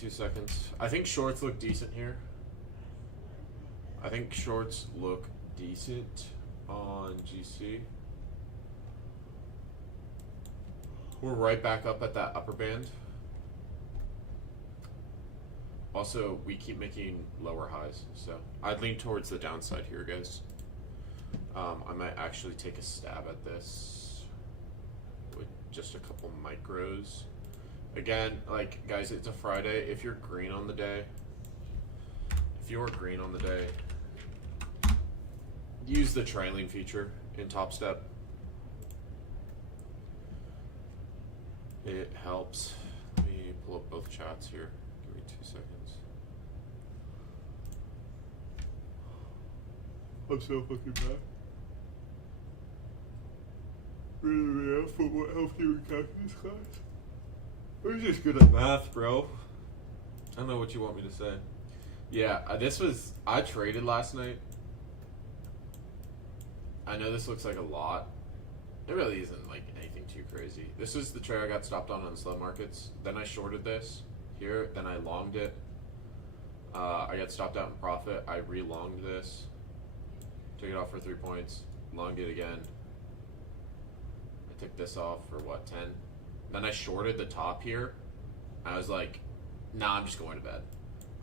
2 seconds. I think shorts look decent here. I think shorts look decent on GC. We're right back up at that upper band. Also, we keep making lower highs, so I'd lean towards the downside here, guys. I might actually take a stab at this with just a couple micros. Again, like, guys, it's a Friday. If you're green on the day, use the trailing feature in Top Step. It helps. Let me pull up both chats here. Give me 2 seconds. I'm so fucking bad. Really, for what helped you in calculus class? I'm just good at math, bro. I don't know what you want me to say. Yeah, I traded last night. I know this looks like a lot. It really isn't like anything too crazy. This is the trade I got stopped on slow markets. Then I shorted this here. Then I longed it. I got stopped out in profit. I re-longed this. Took it off for 3 points. Longed it again. I took this off for what, 10? Then I shorted the top here. I was like, nah, I'm just going to bed.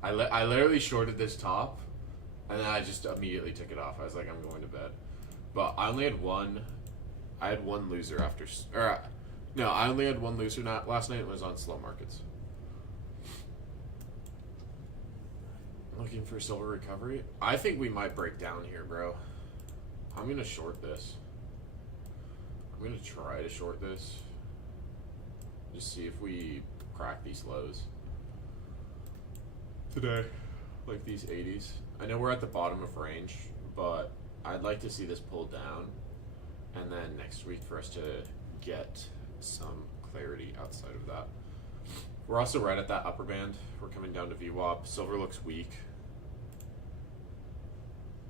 I literally shorted this top, and then I just immediately took it off. I was like, I'm going to bed. But I only had one. I had one loser after, no, I only had one loser last night. It was on slow markets. Looking for silver recovery. I think we might break down here, bro. I'm gonna short this. I'm gonna try to short this. Just see if we crack these lows today, like these 80s. I know we're at the bottom of range, but I'd like to see this pull down, and then next week for us to get some clarity outside of that. We're also right at that upper band. We're coming down to VWAP. Silver looks weak.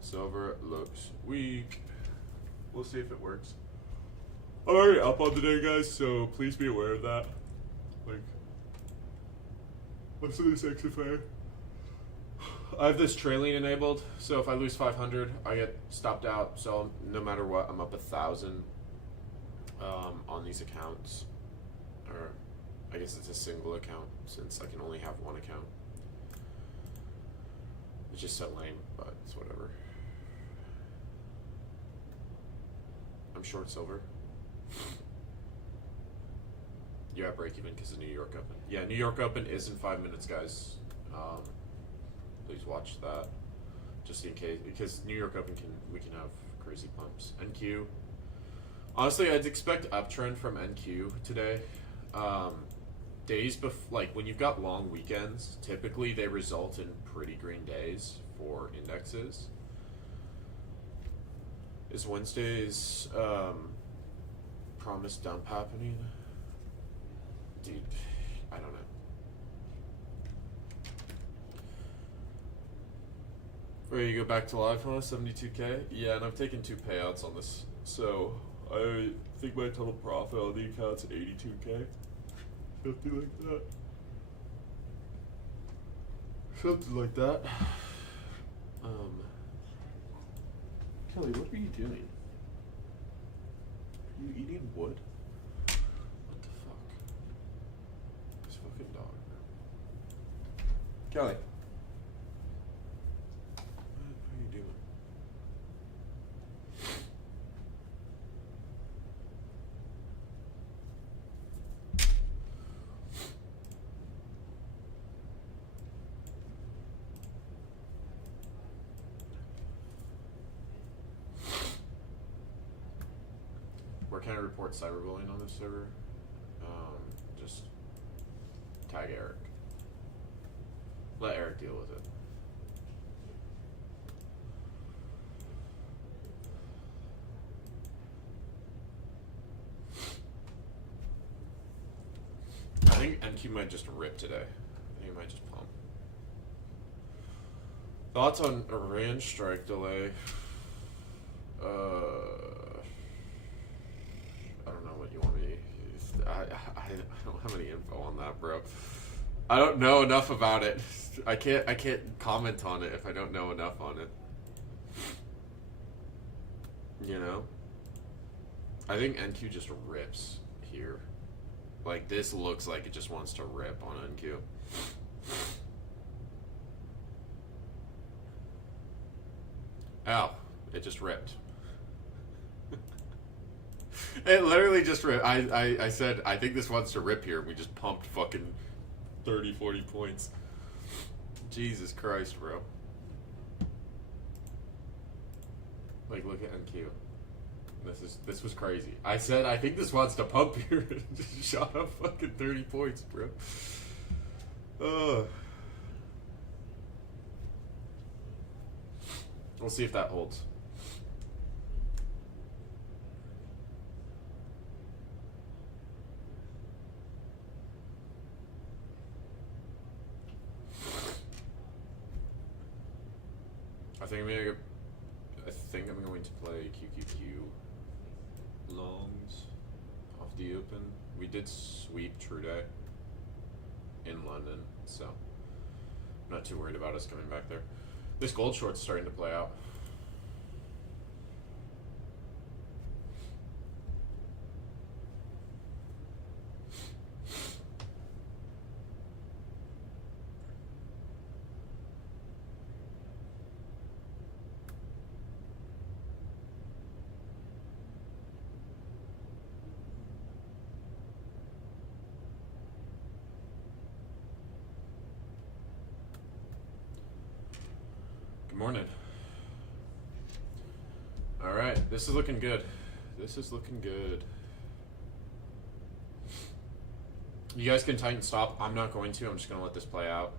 Silver looks weak. We'll see if it works. I'm already up on the day, guys, so please be aware of that. Like, most of this XFA. I have this trailing enabled, so if I lose 500, I get stopped out. So no matter what, I'm up 1,000 on these accounts. Or I guess it's a single account since I can only have one account. It's just so lame, but it's whatever. I'm short silver. You're at break even because of New York Open. Yeah, New York Open is in 5 minutes, guys. Please watch that, just in case, because New York Open we can have crazy pumps. NQ. Honestly, I'd expect uptrend from NQ today. Days like when you've got long weekends, typically they result in pretty green days for indexes. Is Wednesday's promised dump happening? Dude, I don't know. Ready to go back to live, huh? 72K? Yeah, and I've taken 2 payouts on this. So I think my total profit on the account's 82K. Something like that. Something like that. Kelly, what are you doing? Are you eating wood? What the fuck? This fucking dog. Kelly. What are you doing? Where can I report cyberbullying on this server? Just tag Eric. Let Eric deal with it. I think NQ might just rip today. I think it might just pump. Thoughts on Iran strike delay? I don't know what you want me to, I don't have any info on that, bro. I don't know enough about it. I can't comment on it if I don't know enough on it. You know? I think NQ just rips here. Like, this looks like it just wants to rip on NQ. Ow. It just ripped. It literally just ripped. I said, I think this wants to rip here. We just pumped fucking 30, 40 points. Jesus Christ, bro. Like, look at NQ. This was crazy. I said, I think this wants to pump here. Just shot up fucking 30 points, bro. We'll see if that holds. I think I'm going to play QQQ longs off the open. We did sweep True Day in London, so I'm not too worried about us coming back there. This gold short's starting to play out. Morning. All right, this is looking good. This is looking good. You guys can tighten stop. I'm not going to. I'm just going to let this play out.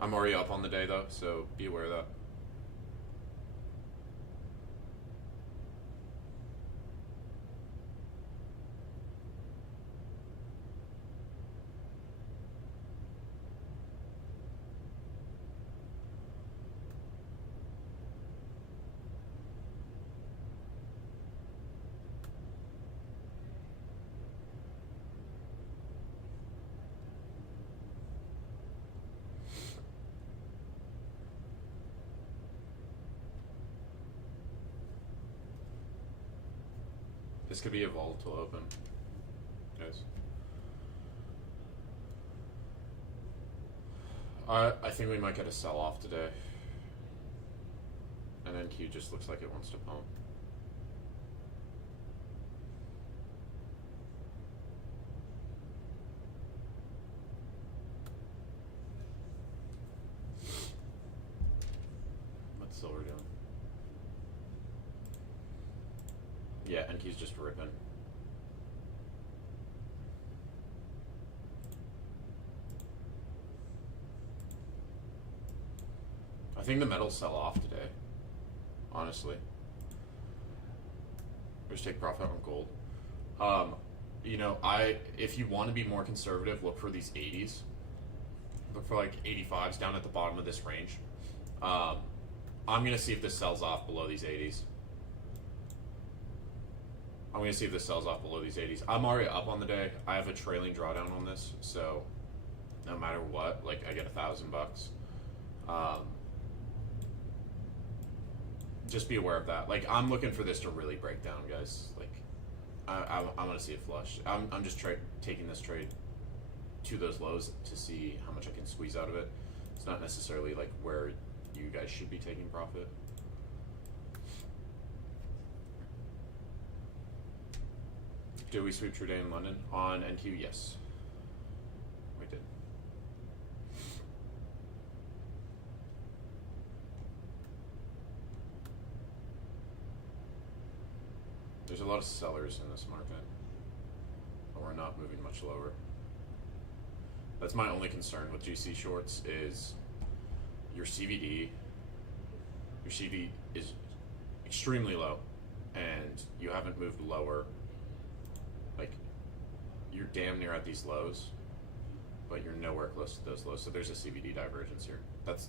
I'm already up on the day, though, so be aware of that. This could be a volatile open, guys. I think we might get a sell-off today. And NQ just looks like it wants to pump. What's silver doing? Yeah, NQ's just ripping. I think the metals sell off today, honestly. We should take profit on gold. You know, if you want to be more conservative, look for these 80s. Look for like 85s down at the bottom of this range. I'm going to see if this sells off below these 80s. I'm going to see if this sells off below these 80s. I'm already up on the day. I have a trailing drawdown on this, so no matter what, like, I get $1,000. Just be aware of that. Like, I'm looking for this to really break down, guys. Like, I want to see it flush. I'm just taking this trade to those lows to see how much I can squeeze out of it. It's not necessarily like where you guys should be taking profit. Did we sweep True Day in London? On NQ, yes. We did. There's a lot of sellers in this market, but we're not moving much lower. That's my only concern with GC shorts is your CVD. Your CV is extremely low, and you haven't moved lower. Like, you're damn near at these lows, but you're nowhere close to those lows. So there's a CVD divergence here.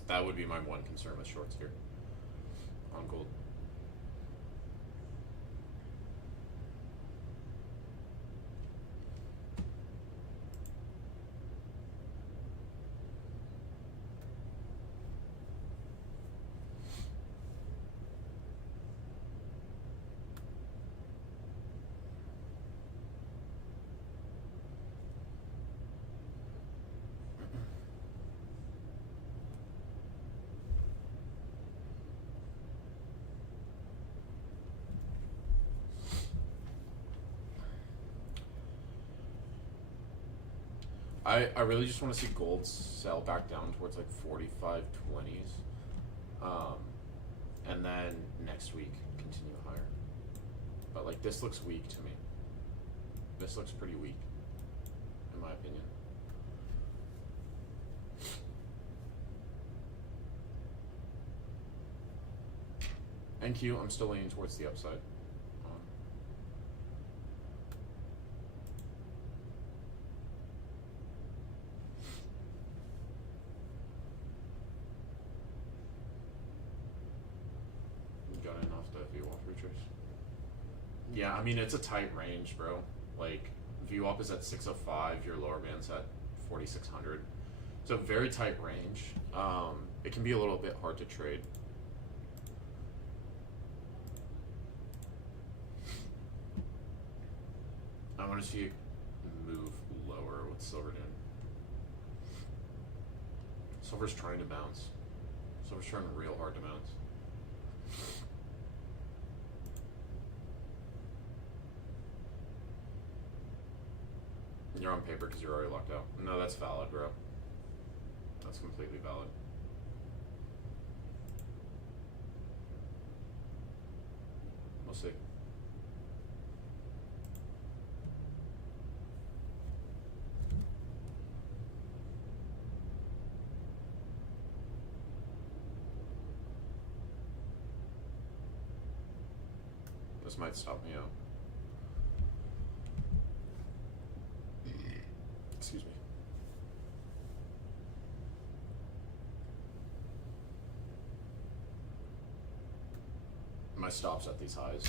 That would be my one concern with shorts here on gold. I really just want to see gold sell back down towards like 45.20s, um, and then next week continue higher. But like this looks weak to me. This looks pretty weak, in my opinion. NQ, I'm still leaning towards the upside. Got in off the VWAP retrace. Yeah, I mean it's a tight range, bro. Like VWAP is at 605, your lower band's at 4600. It's a very tight range. It can be a little bit hard to trade. I want to see it move lower with silver doing. Silver's trying to bounce. Silver's trying real hard to bounce. You're on paper because you're already locked out. No, that's valid, bro. That's completely valid. We'll see. This might stop me out. Excuse me. My stop's at these highs.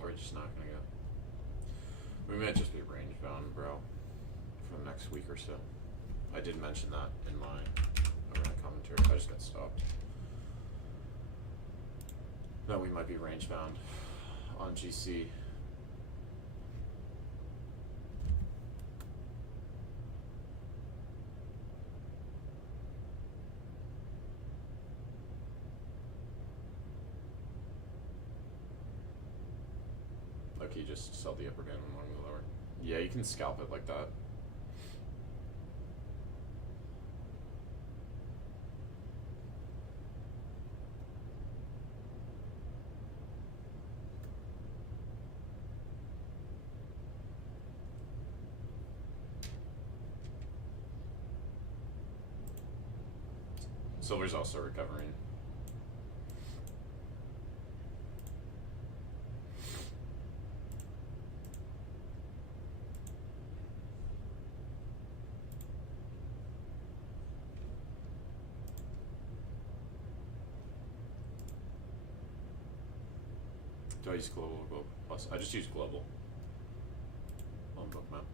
Or we're just not gonna go. We might just be range bound, bro, for the next week or so. I did mention that in my overnight commentary. I just got stopped. That we might be range bound on GC. Like you just sell the upper band and long the lower. Yeah, you can scalp it like that. Silver's also recovering. Do I use global or global plus? I just use global on bookmap.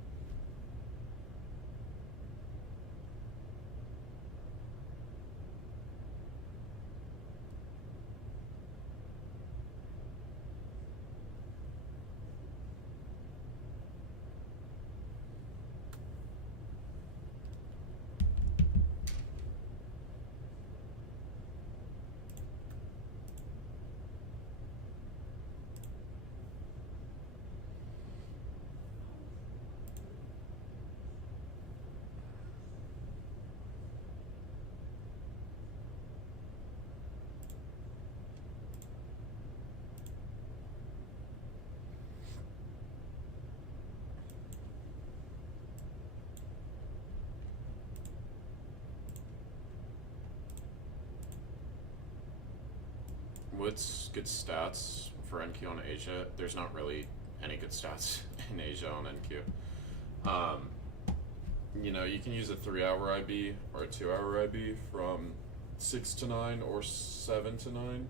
What's good stats for NQ on Asia? There's not really any good stats in Asia on NQ. You know, you can use a 3-hour IB or a 2-hour IB from 6 to 9 or 7 to 9.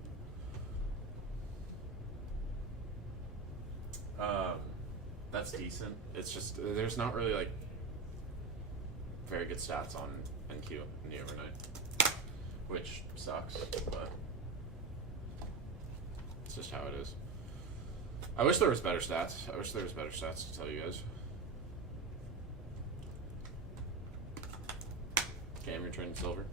That's decent. It's just there's not really like very good stats on NQ in the overnight, which sucks, but it's just how it is. I wish there was better stats. I wish there was better stats to tell you guys. Cam, you're trading silver.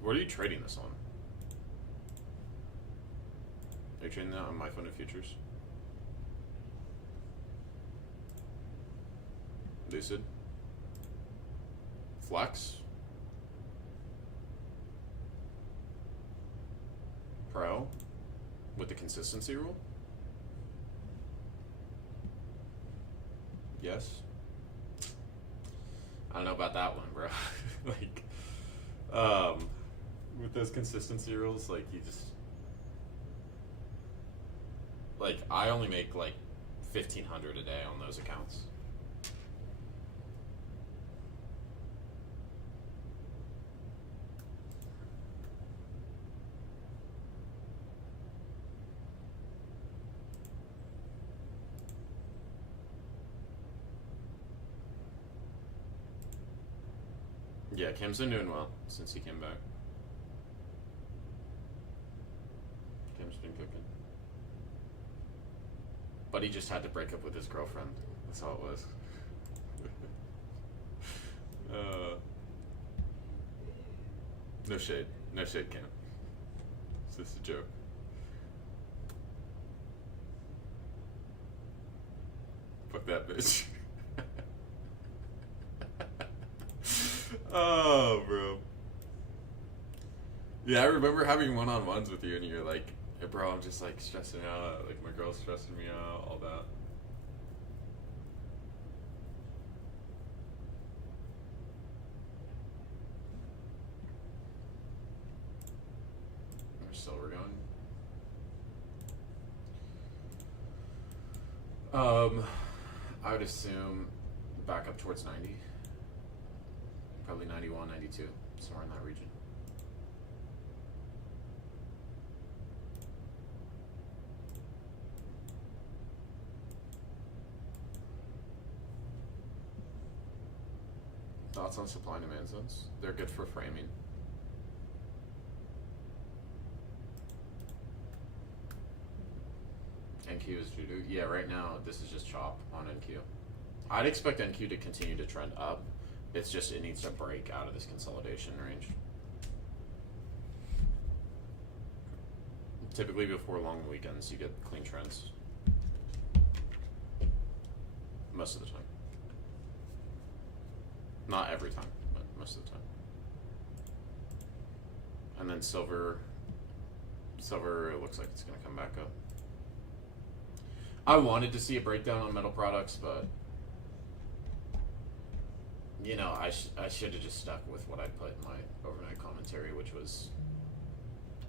What are you trading this on? Are you trading that on MyFunded Futures? Lucid? Flex? Pro? With the consistency rule? Yes? I don't know about that one, bro. Like, with those consistency rules, like, you just... Like, I only make, like, 1,500 a day on those accounts. Yeah, Cam's been doing well since he came back. Cam's been cooking. But he just had to break up with his girlfriend. That's all it was. No shade. No shade, Cam. It's just a joke. Fuck that bitch. Oh, bro. Yeah, I remember having one-on-ones with you, and you're like, hey, bro, I'm just, like, stressing out. Like, my girl's stressing me out, all that. Where's silver going? I would assume back up towards 90. Probably 91, 92, somewhere in that region. Thoughts on supply and demand zones? They're good for framing. NQ is Judo. Yeah, right now this is just chop on NQ. I'd expect NQ to continue to trend up. It's just, it needs to break out of this consolidation range. Typically before long weekends, you get clean trends. Most of the time. Not every time, but most of the time. And then silver, it looks like it's gonna come back up. I wanted to see a breakdown on metal products, but you know, I should have just stuck with what I put in my overnight commentary, which was,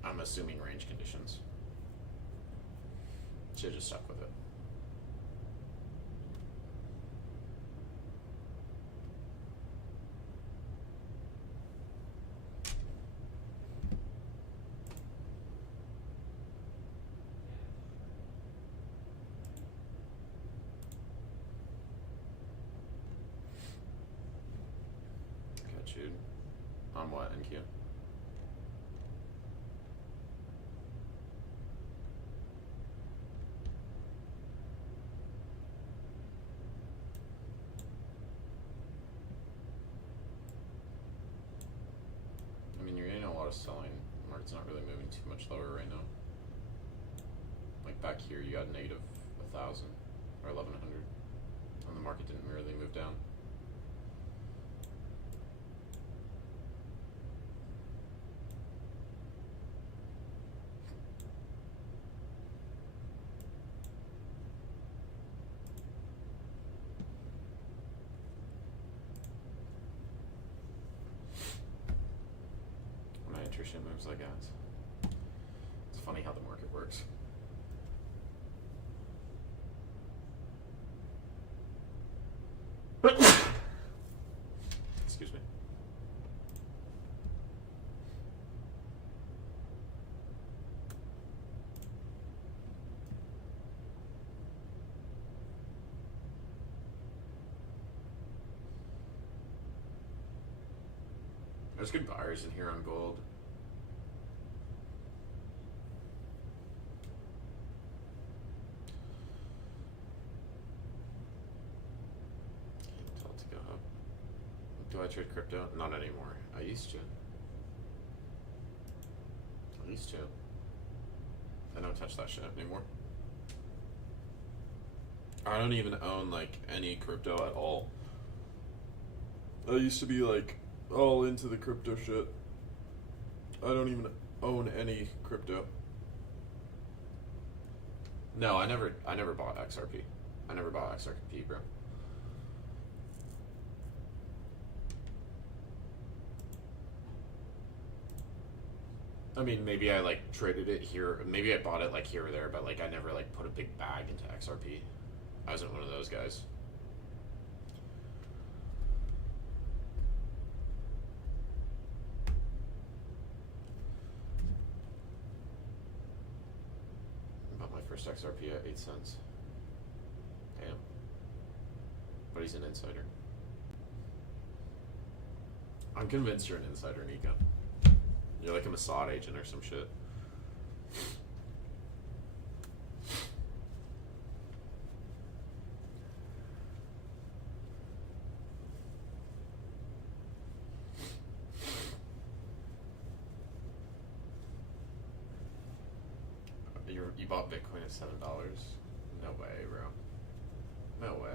I'm assuming, range conditions. Should have just stuck with it. On what, NQ? I mean, you're getting a lot of selling. The market's not really moving too much lower right now. Like back here, you got negative 1,000 or 1,100, and the market didn't really move down. shit moves like that. It's funny how the market works. Excuse me. There's good buyers in here on gold. Can't tell to go up. Do I trade crypto? Not anymore. I used to. I don't touch that shit anymore. I don't even own like any crypto at all. I used to be like all into the crypto shit. I don't even own any crypto. No, I never bought XRP. I never bought XRP, bro. I mean, maybe I like traded it here. Maybe I bought it like here or there, but like I never like put a big bag into XRP. I wasn't one of those guys. I bought my first XRP at 8 cents. Damn. But he's an insider. I'm convinced you're an insider, Nico. You're like a Mossad agent or some shit. You bought Bitcoin at $7? No way, bro. No way.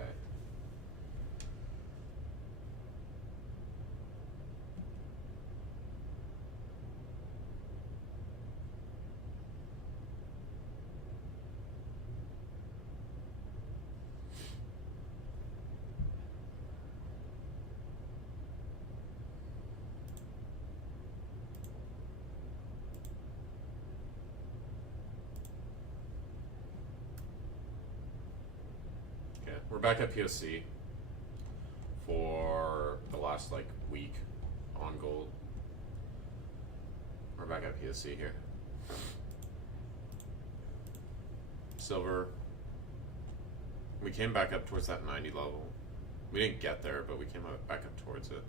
We're back at POC for the last like week on gold. We're back at POC here. Silver. We came back up towards that 90 level. We didn't get there, but we came back up towards it.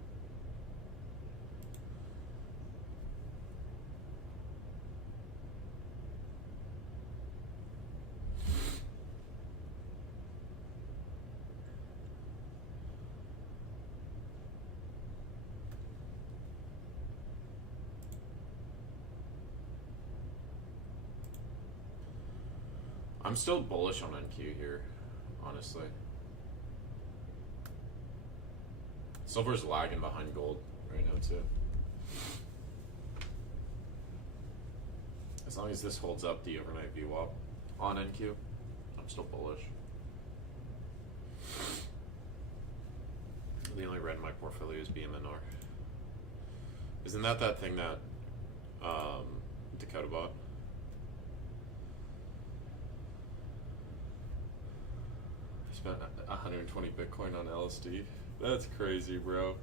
I'm still bullish on NQ here, honestly. Silver's lagging behind gold right now too. As long as this holds up the overnight VWAP on NQ, I'm still bullish. The only red in my portfolio is BMNR. Isn't that thing that Dakota bought? Spent 120 Bitcoin on LSD. That's crazy, bro.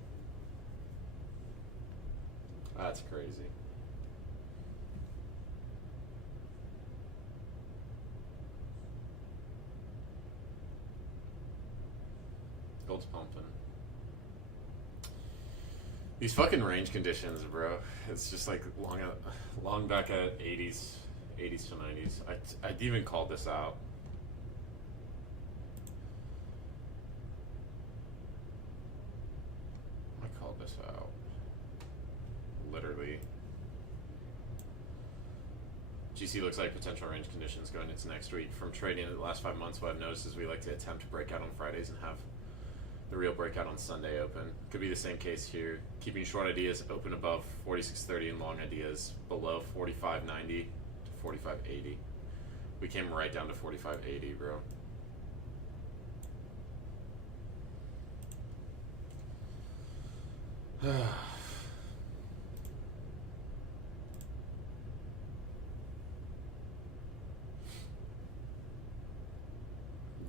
That's crazy. Gold's pumping. These fucking range conditions, bro. It's just like long back at 80s to 90s. I'd even called this out. This out. Literally. GC looks like potential range conditions going into next week. From trading in the last 5 months, what I've noticed is we like to attempt to break out on Fridays and have the real breakout on Sunday open. Could be the same case here. Keeping short ideas open above 46.30 and long ideas below 45.90 to 45.80. We came right down to 45.80, bro.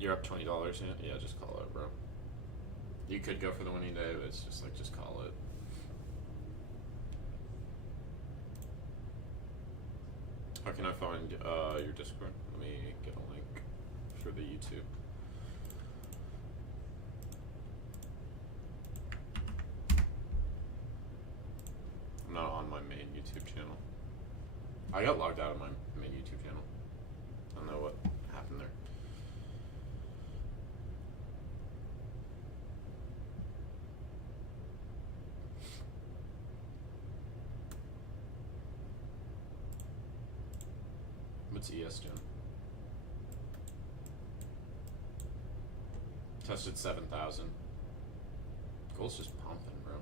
You're up $20. Yeah, just call it, bro. You could go for the winning day, but it's just like just call it. How can I find your Discord? Let me get a link for the YouTube. I'm not on my main YouTube channel. I got logged out of my main YouTube channel. I don't know what happened there. What's ES doing? Tested 7,000. Gold's just pumping, bro.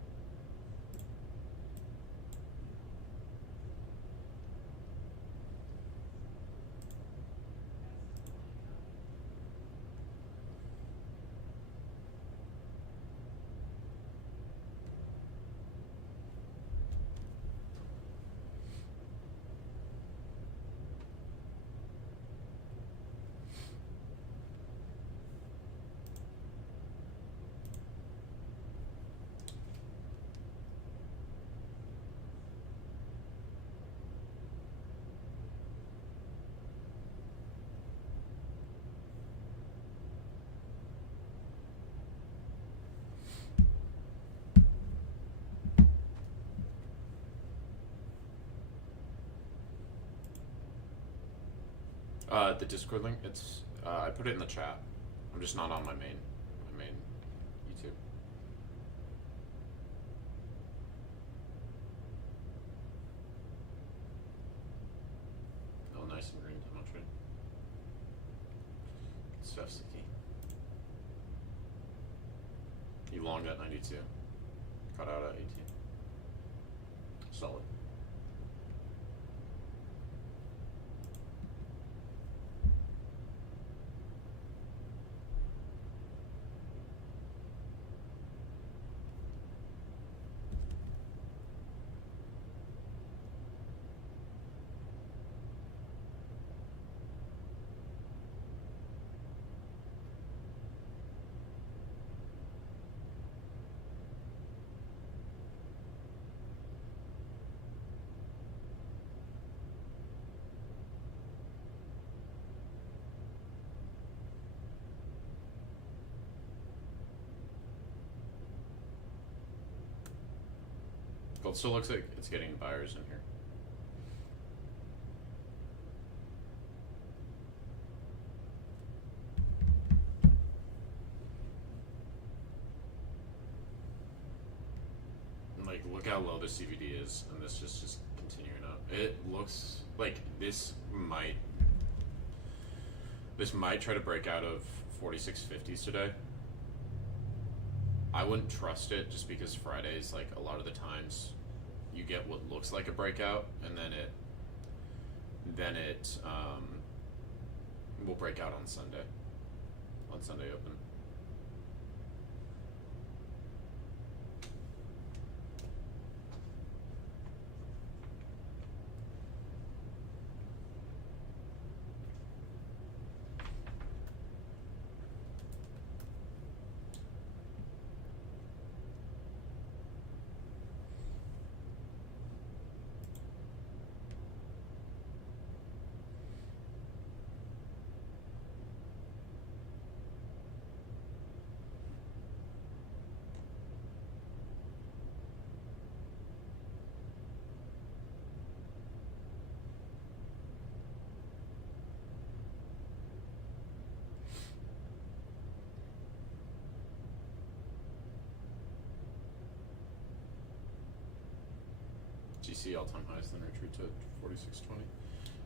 The Discord link, it's I put it in the chat. I'm just not on my main YouTube. Oh, nice and green demo trade. Stuff's the key. You long at 92. Cut out at 18. Solid. Gold still looks like it's getting buyers in here. And like, look how low the CVD is, and this just continuing up. It looks like this might try to break out of 4650s today. I wouldn't trust it just because Fridays, like a lot of the times, you get what looks like a breakout, and then it will break out on Sunday open. GC all-time highs, then retreat to 4620.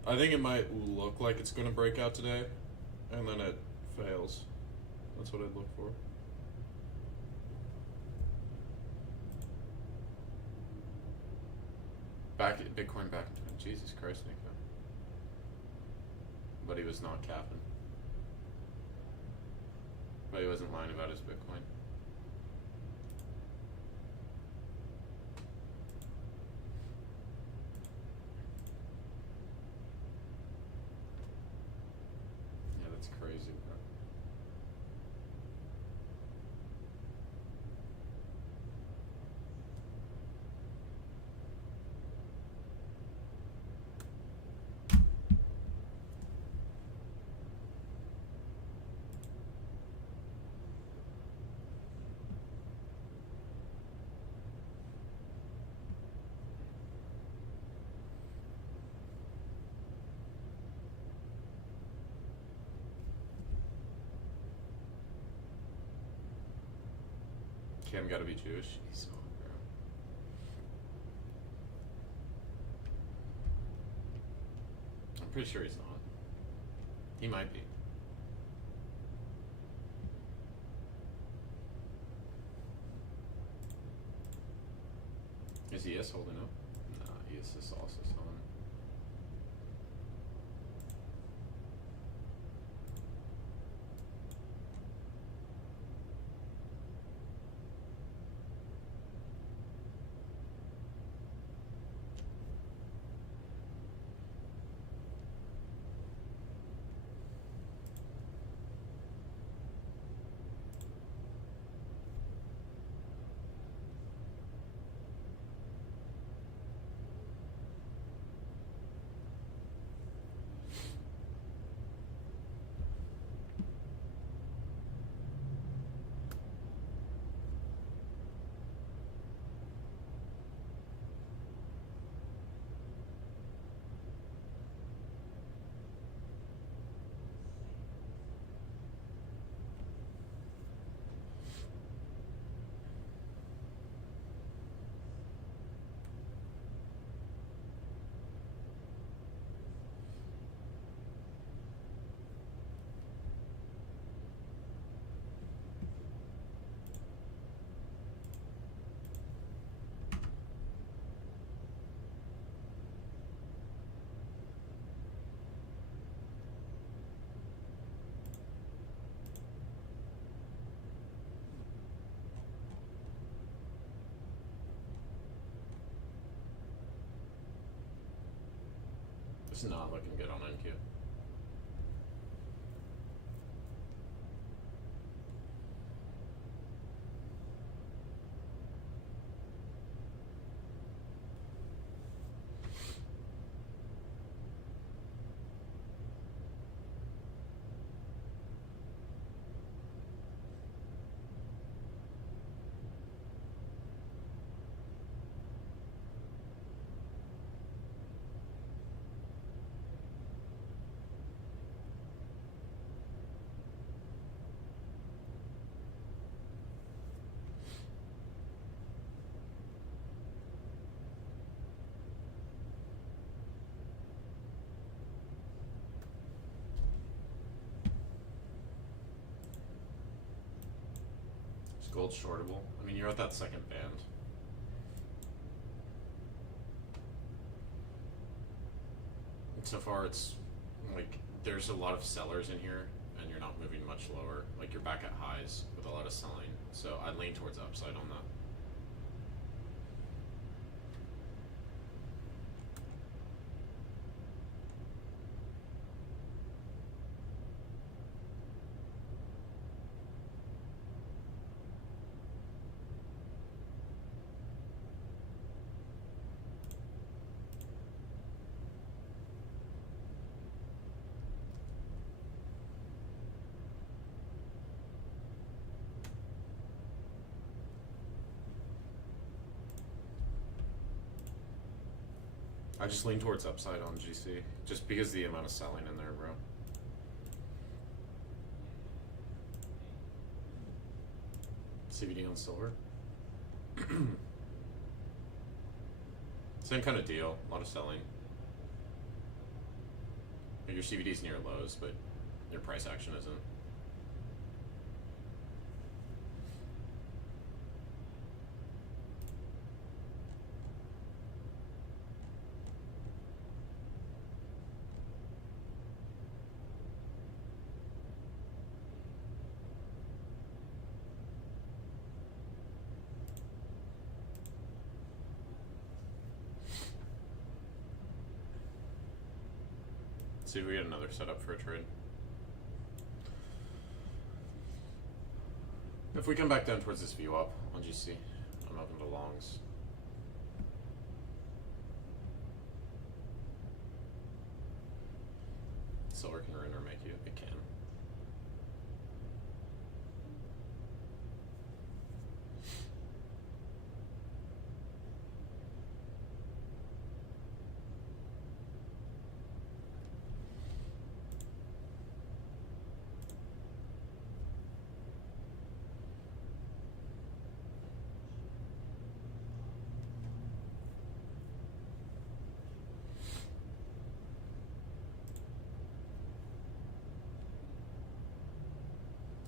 I think it might look like it's going to break out today, and then it fails. That's what I'd look for. Bitcoin back into Jesus Christ, Nico. But he was not capping. But he wasn't lying about his Bitcoin. Yeah, that's crazy, bro. Cam gotta be Jewish. He's not, bro. I'm pretty sure he's not. He might be. Is ES holding up? Nah, ES is also selling. It's not looking good on NQ. Is gold shortable? I mean, you're at that second band. And so far, it's like there's a lot of sellers in here, and you're not moving much lower. Like you're back at highs with a lot of selling. So I'd lean towards upside on that. I just lean towards upside on GC, just because of the amount of selling in there, bro. CBD on silver. Same kind of deal, a lot of selling. Your CBD's near lows, but your price action isn't. See if we get another setup for a trade. If we come back down towards this view up on GC, I'm open to longs. Silver can ruin or make you. It can.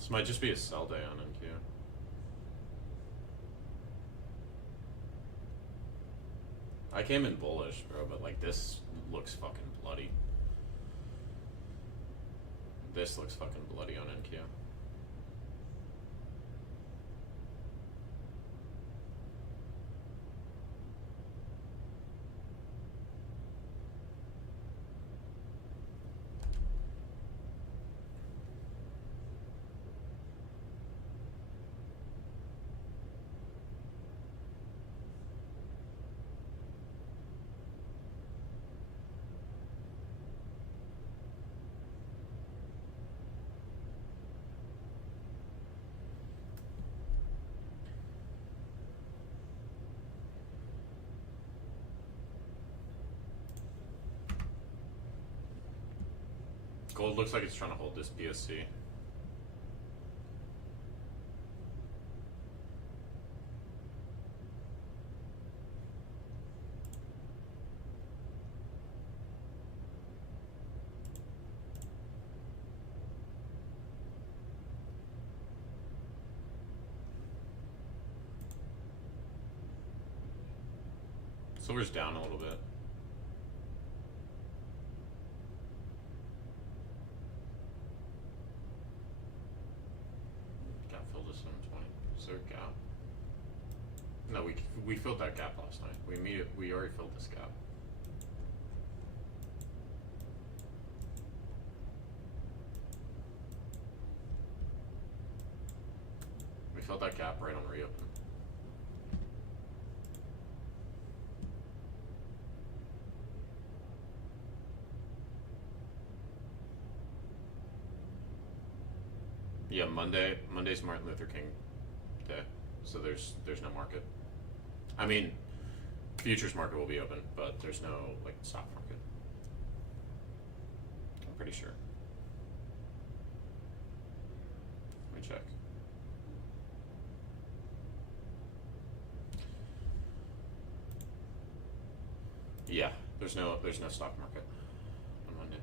This might just be a sell day on NQ. I came in bullish, bro, but like this looks fucking bloody. This looks fucking bloody on NQ. Gold looks like it's trying to hold this PSC. Silver's down a little bit. Gap filled to 720. Is there a gap? No, we filled that gap last night. We already filled this gap. We filled that gap right on reopen. Yeah, Monday's Martin Luther King Day, so there's no market. I mean, futures market will be open, but there's no like stock market. I'm pretty sure. Let me check. Yeah, there's no stock market on Monday.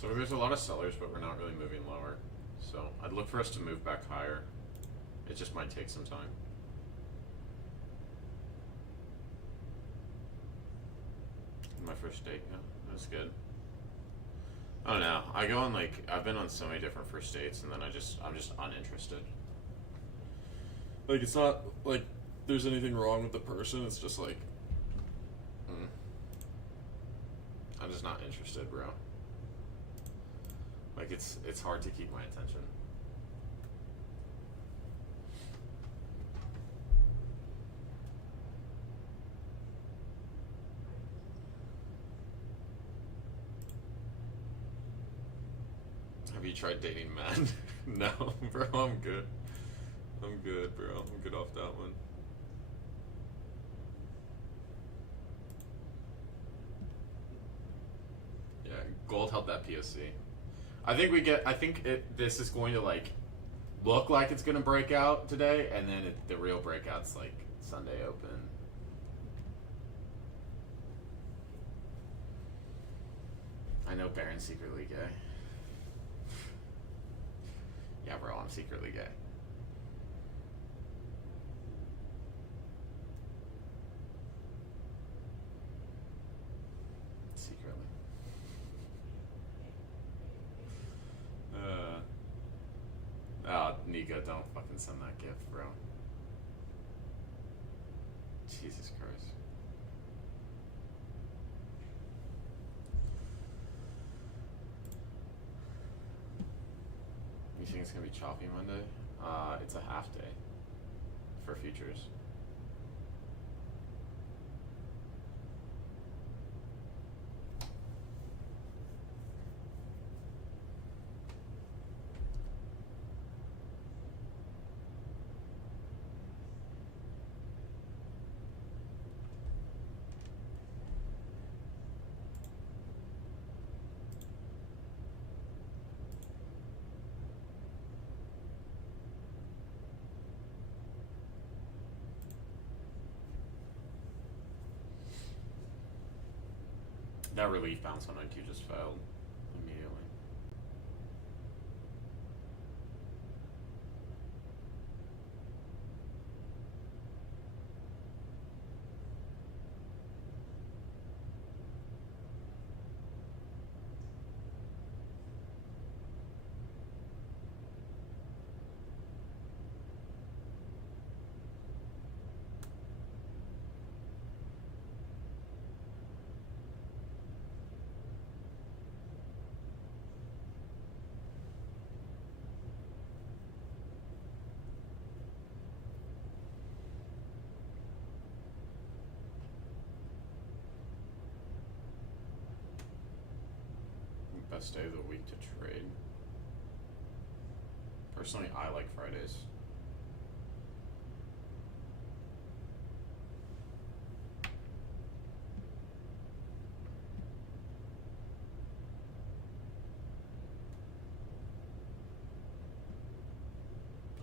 So there's a lot of sellers, but we're not really moving lower. So I'd look for us to move back higher. It just might take some time. My first date, yeah, that was good. I don't know. I go on like I've been on so many different first dates, and then I'm just uninterested. Like it's not like there's anything wrong with the person. It's just like I'm just not interested, bro. Like it's hard to keep my attention. Have you tried dating men? No, bro, I'm good. I'm good, bro. I'm good off that one. Yeah, gold held that PSC. I think this is going to like look like it's going to break out today, and then the real breakout's like Sunday open. I know Baron's secretly gay. Yeah, bro, I'm secretly gay. Secretly. Oh, Nico, don't fucking send that gift, bro. Jesus Christ. You think it's gonna be choppy Monday? It's a half day for futures. That relief bounce on IQ just failed immediately. Best day of the week to trade. Personally, I like Fridays.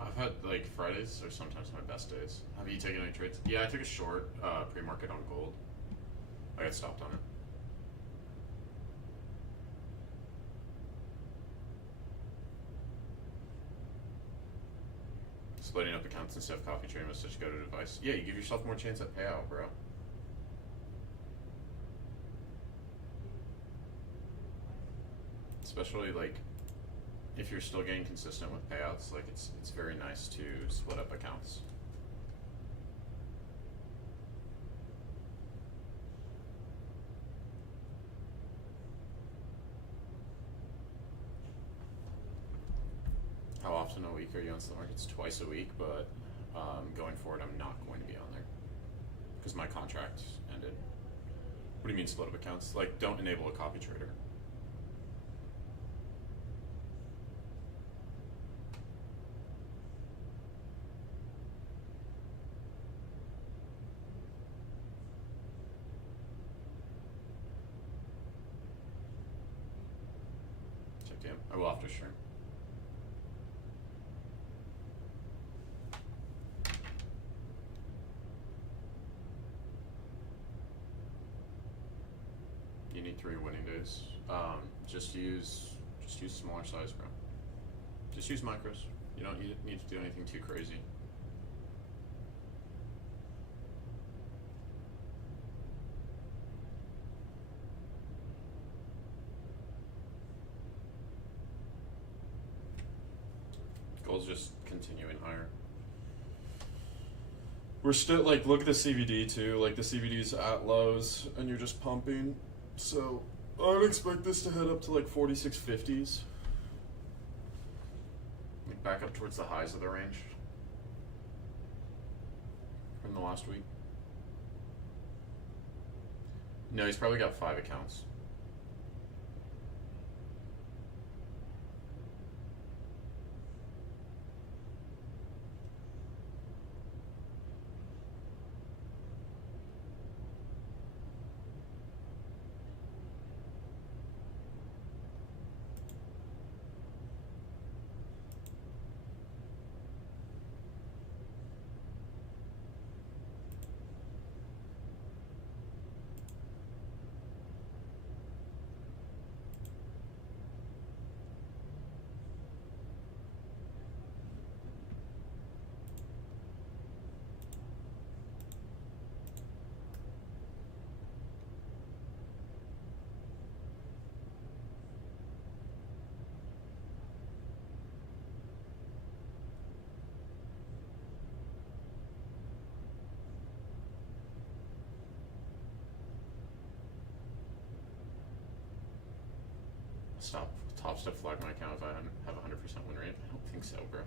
I've had, like, Fridays are sometimes my best days. Have you taken any trades? Yeah, I took a short pre-market on gold. I got stopped on it. Splitting up accounts instead of copy trading was such good advice. Yeah, you give yourself more chance at payout, bro. Especially, like, if you're still getting consistent with payouts, like, it's very nice to split up accounts. How often a week are you on the markets? Twice a week, but going forward, I'm not going to be on there because my contract ended. What do you mean split up accounts? Like, don't enable a copy trader. Check in. I will after stream. You need 3 winning days. Just use smaller size, bro. Just use micros. You don't need to do anything too crazy. Gold's just continuing higher. We're still, like, look at the CVD too. Like, the CVD's at lows, and you're just pumping. So I would expect this to head up to like 4650s. Like back up towards the highs of the range from the last week. No, he's probably got 5 accounts. Top step flag my account if I have 100% win rate. I don't think so, bro.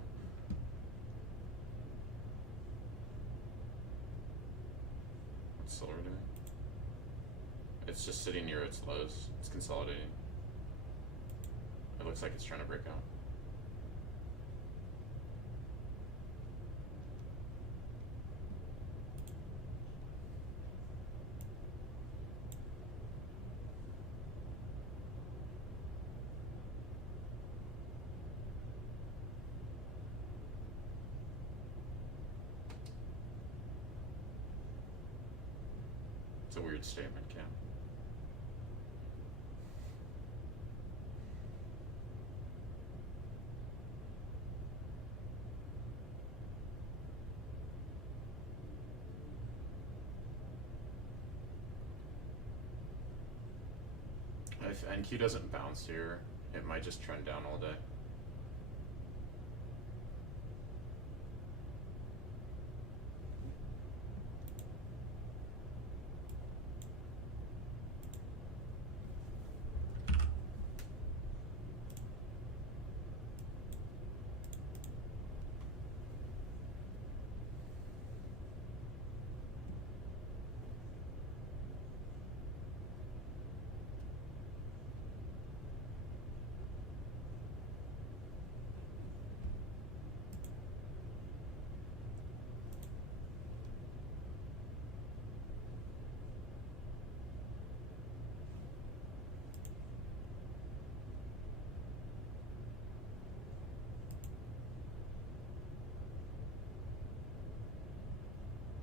What's silver doing? It's just sitting near its lows. It's consolidating. It looks like it's trying to break out. It's a weird statement, Cam. if NQ doesn't bounce here, it might just trend down all day.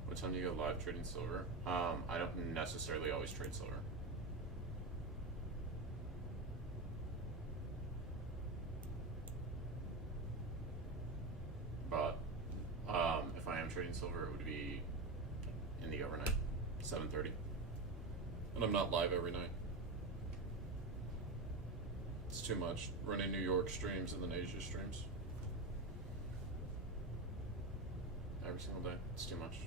What time do you go live trading silver? I don't necessarily always trade silver. But if I am trading silver, it would be in the overnight, 7:30. And I'm not live every night. It's too much running New York streams and then Asia streams. Every single day. It's too much.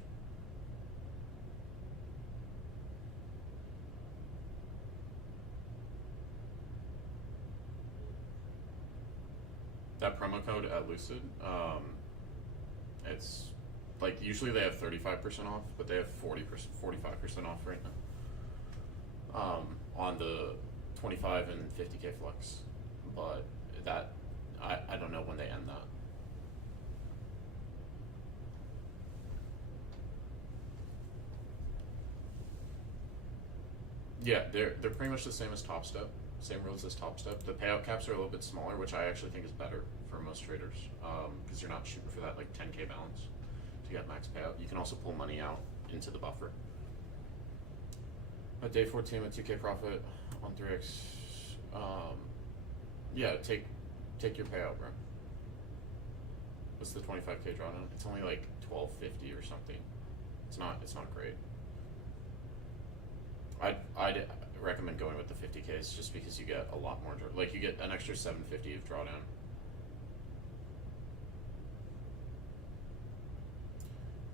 That promo code at Lucid, it's like usually they have 35% off, but they have 40%, 45% off right now on the 25 and 50K flux. But that I don't know when they end that. Yeah, they're pretty much the same as Top Step. Same rules as Top Step. The payout caps are a little bit smaller, which I actually think is better for most traders, because you're not shooting for that like 10K balance to get max payout. You can also pull money out into the buffer. At day 14 with 2K profit on 3x, yeah, take your payout, bro. What's the 25K drawdown? It's only like 1250 or something. It's not great. I'd recommend going with the 50Ks just because you get a lot more, like you get an extra 750 of drawdown.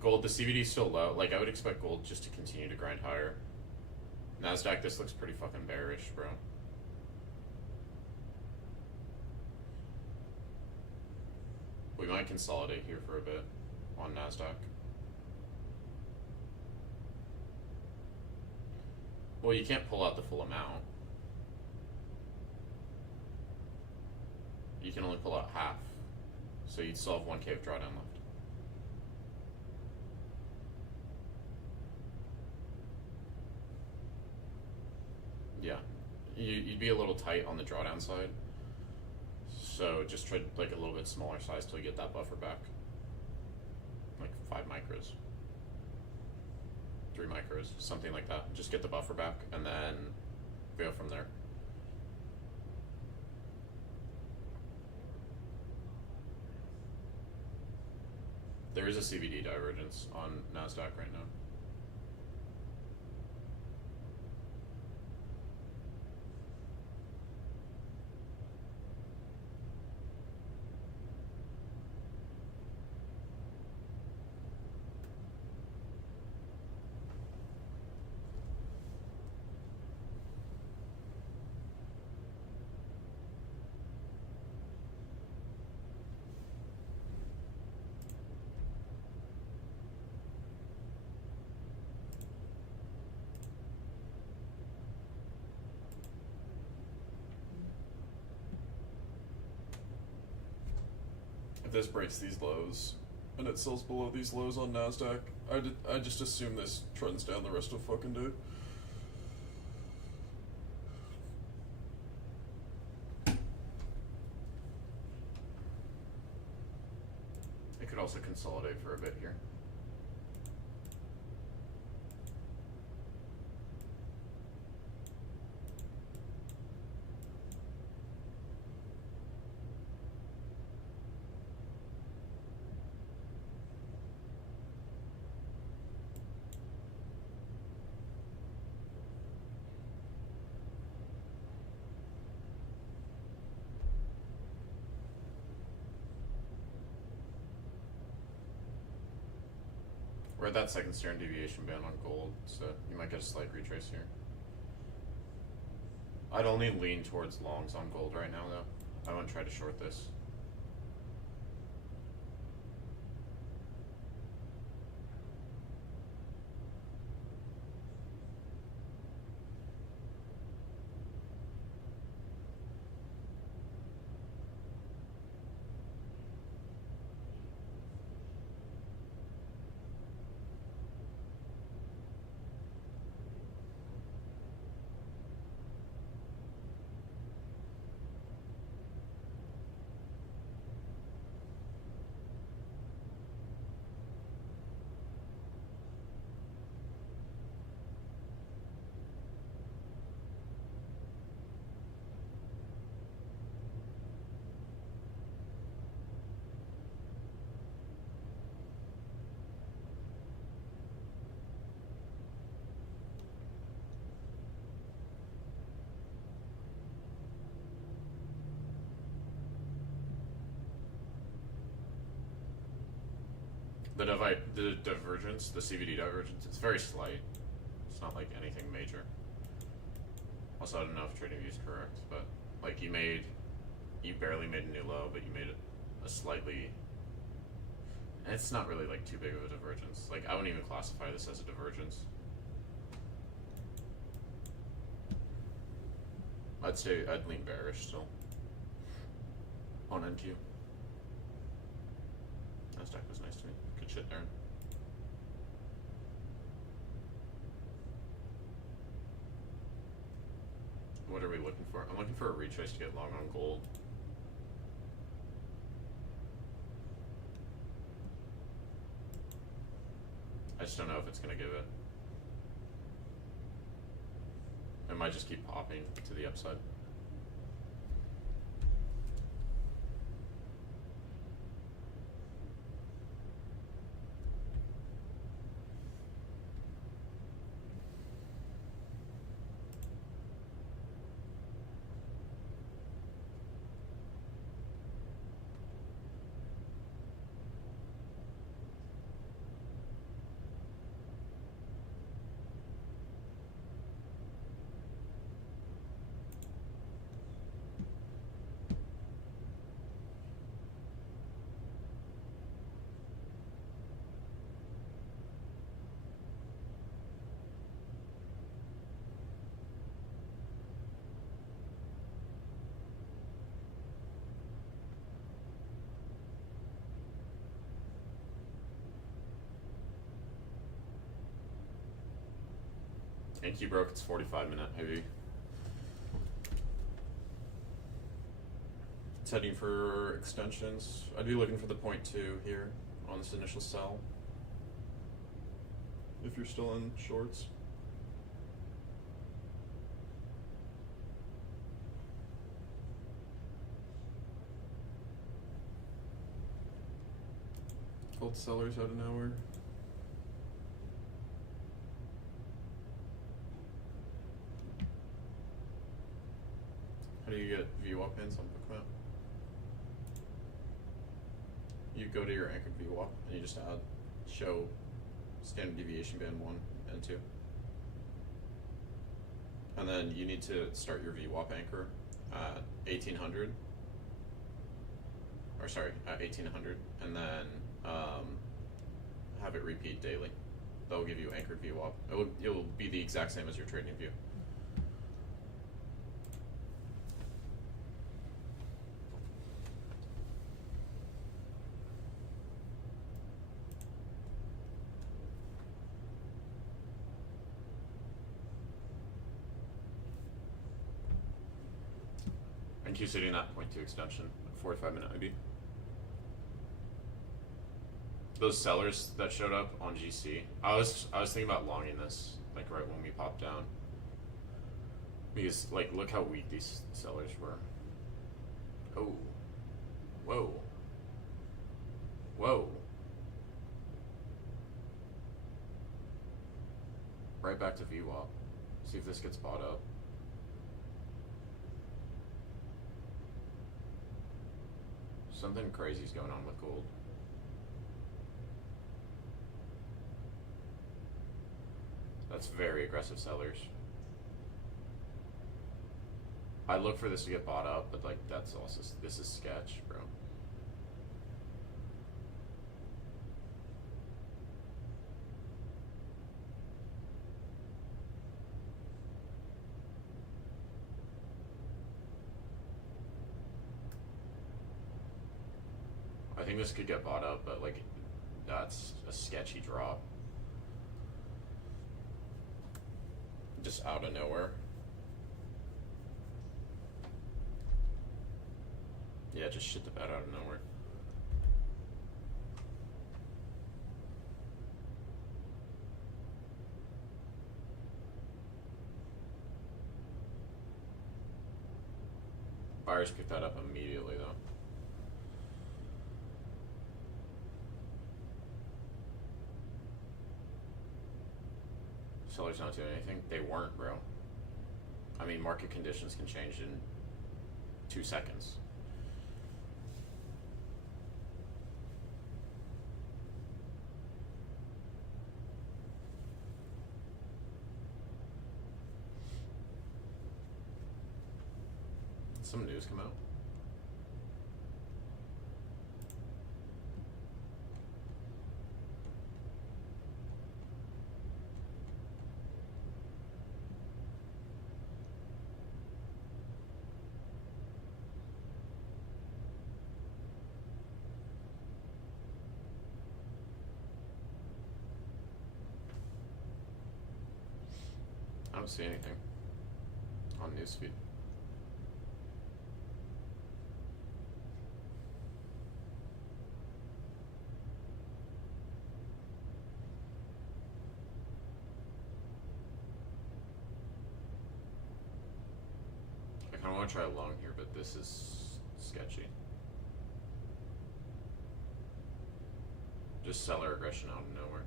Gold, the CVD is still low. Like I would expect gold just to continue to grind higher. NASDAQ, this looks pretty fucking bearish, bro. We might consolidate here for a bit on NASDAQ. Well, you can't pull out the full amount. You can only pull out half. So you'd still have 1K of drawdown left. Yeah. You'd be a little tight on the drawdown side. So just trade like a little bit smaller size till you get that buffer back. Like 5 micros. 3 micros, something like that. Just get the buffer back and then go from there. There is a CVD divergence on NASDAQ right now. If this breaks these lows and it sells below these lows on NASDAQ, I just assume this trends down the rest of fucking day. It could also consolidate for a bit here. We're at that second standard deviation band on gold, so you might get a slight retrace here. I'd only lean towards longs on gold right now, though. I wouldn't try to short this. The divergence, the CVD divergence, it's very slight. It's not like anything major. Also, I don't know if trading view is correct, but like you barely made a new low, but you made a slightly. And it's not really like too big of a divergence. Like I wouldn't even classify this as a divergence. I'd say I'd lean bearish still on NQ. Nasdaq was nice to me. Good shit, Darren. What are we looking for? I'm looking for a retrace to get long on gold. I just don't know if it's going to give it. It might just keep popping to the upside. NQ broke its 45-minute heavy. It's heading for extensions. I'd be looking for the 0.2 here on this initial sell. If you're still in shorts. Gold sellers out of nowhere. How do you get VWAP pins on Bookmap? You go to your anchored VWAP and you just add show standard deviation band 1 and 2. And then you need to start your VWAP anchor at 1800. Or sorry, at 1800. And then have it repeat daily. That'll give you anchored VWAP. It'll be the exact same as your trading view. NQ sitting at 0.2 extension, 45-minute IB. Those sellers that showed up on GC, I was thinking about longing this, like right when we popped down. Because like look how weak these sellers were. Oh. Whoa. Whoa. Right back to VWAP. See if this gets bought up. Something crazy's going on with gold. That's very aggressive sellers. I look for this to get bought up, but like that's also this is sketch, bro. I think this could get bought up, but like that's a sketchy drop. Just out of nowhere. Yeah, just shit the bed out of nowhere. Buyers picked that up immediately though. Sellers not doing anything? They weren't, bro. I mean, market conditions can change in 2 seconds. Some news come out. I don't see anything on newsfeed. I kind of want to try a long here, but this is sketchy. Just seller aggression out of nowhere.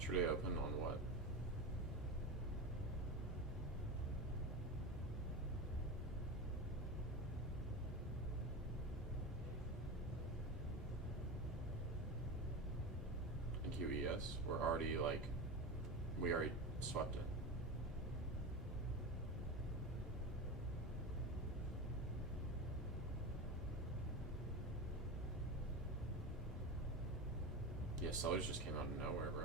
Today open on what? QES. We're already like, we already swept it. Yeah, sellers just came out of nowhere, bro.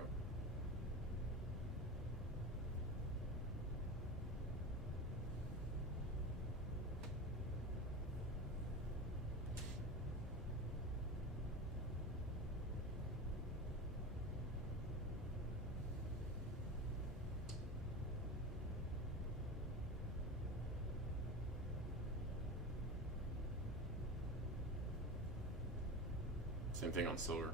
Same thing on silver.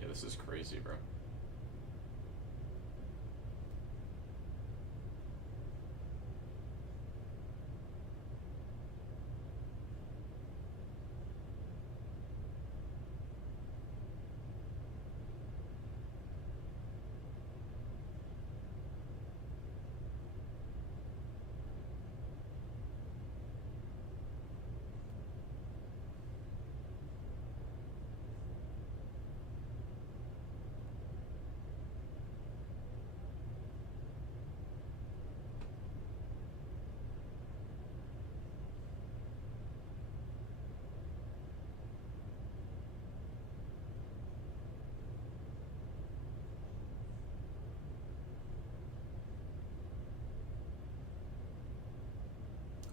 Yeah, this is crazy, bro.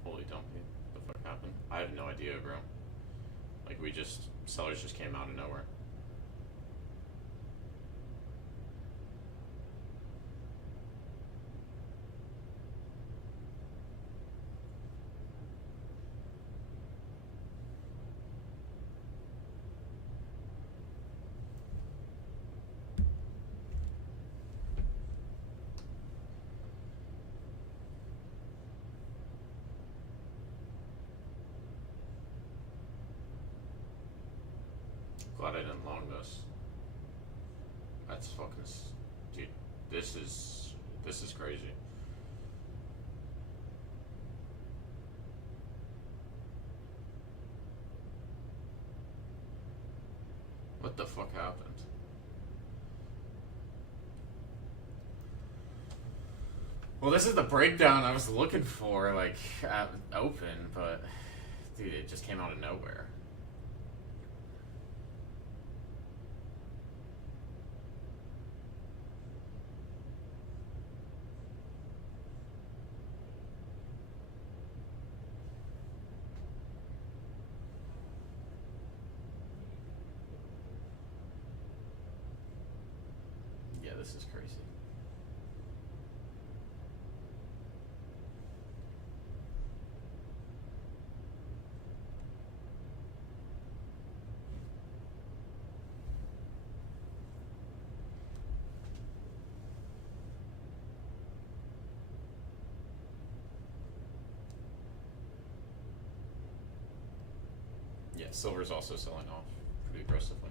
Holy dumpy. The fuck happened? I have no idea, bro. Like, sellers just came out of nowhere. Glad I didn't long this. That's fucking, dude. This is crazy. What the fuck happened? Well, this is the breakdown I was looking for, like, at open, but dude, it just came out of nowhere. Yeah, this is crazy. Yeah, silver's also selling off pretty aggressively.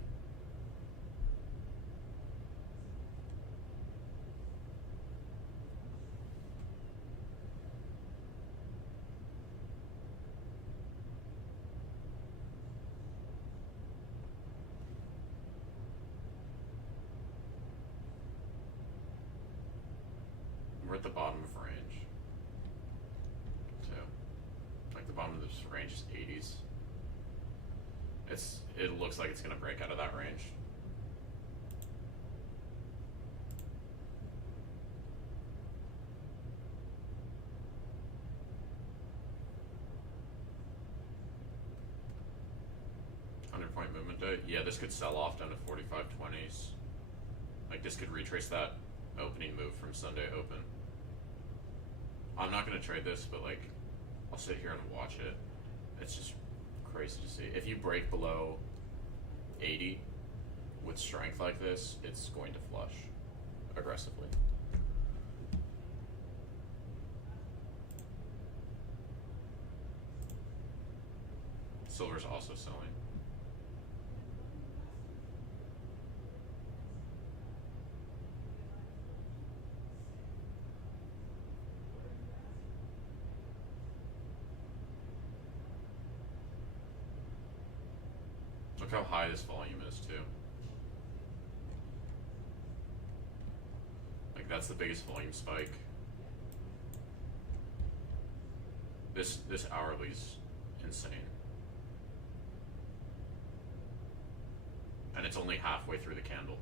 We're at the bottom of range, too. Like, the bottom of this range is 80s. It looks like it's gonna break out of that range. Point movement day. Yeah, this could sell off down to 45.20s. Like, this could retrace that opening move from Sunday open. I'm not gonna trade this, but like, I'll sit here and watch it. It's just crazy to see. If you break below 80 with strength like this, it's going to flush aggressively. Silver's also selling. Look how high this volume is, too. Like, that's the biggest volume spike. This hourly's insane. And it's only halfway through the candle.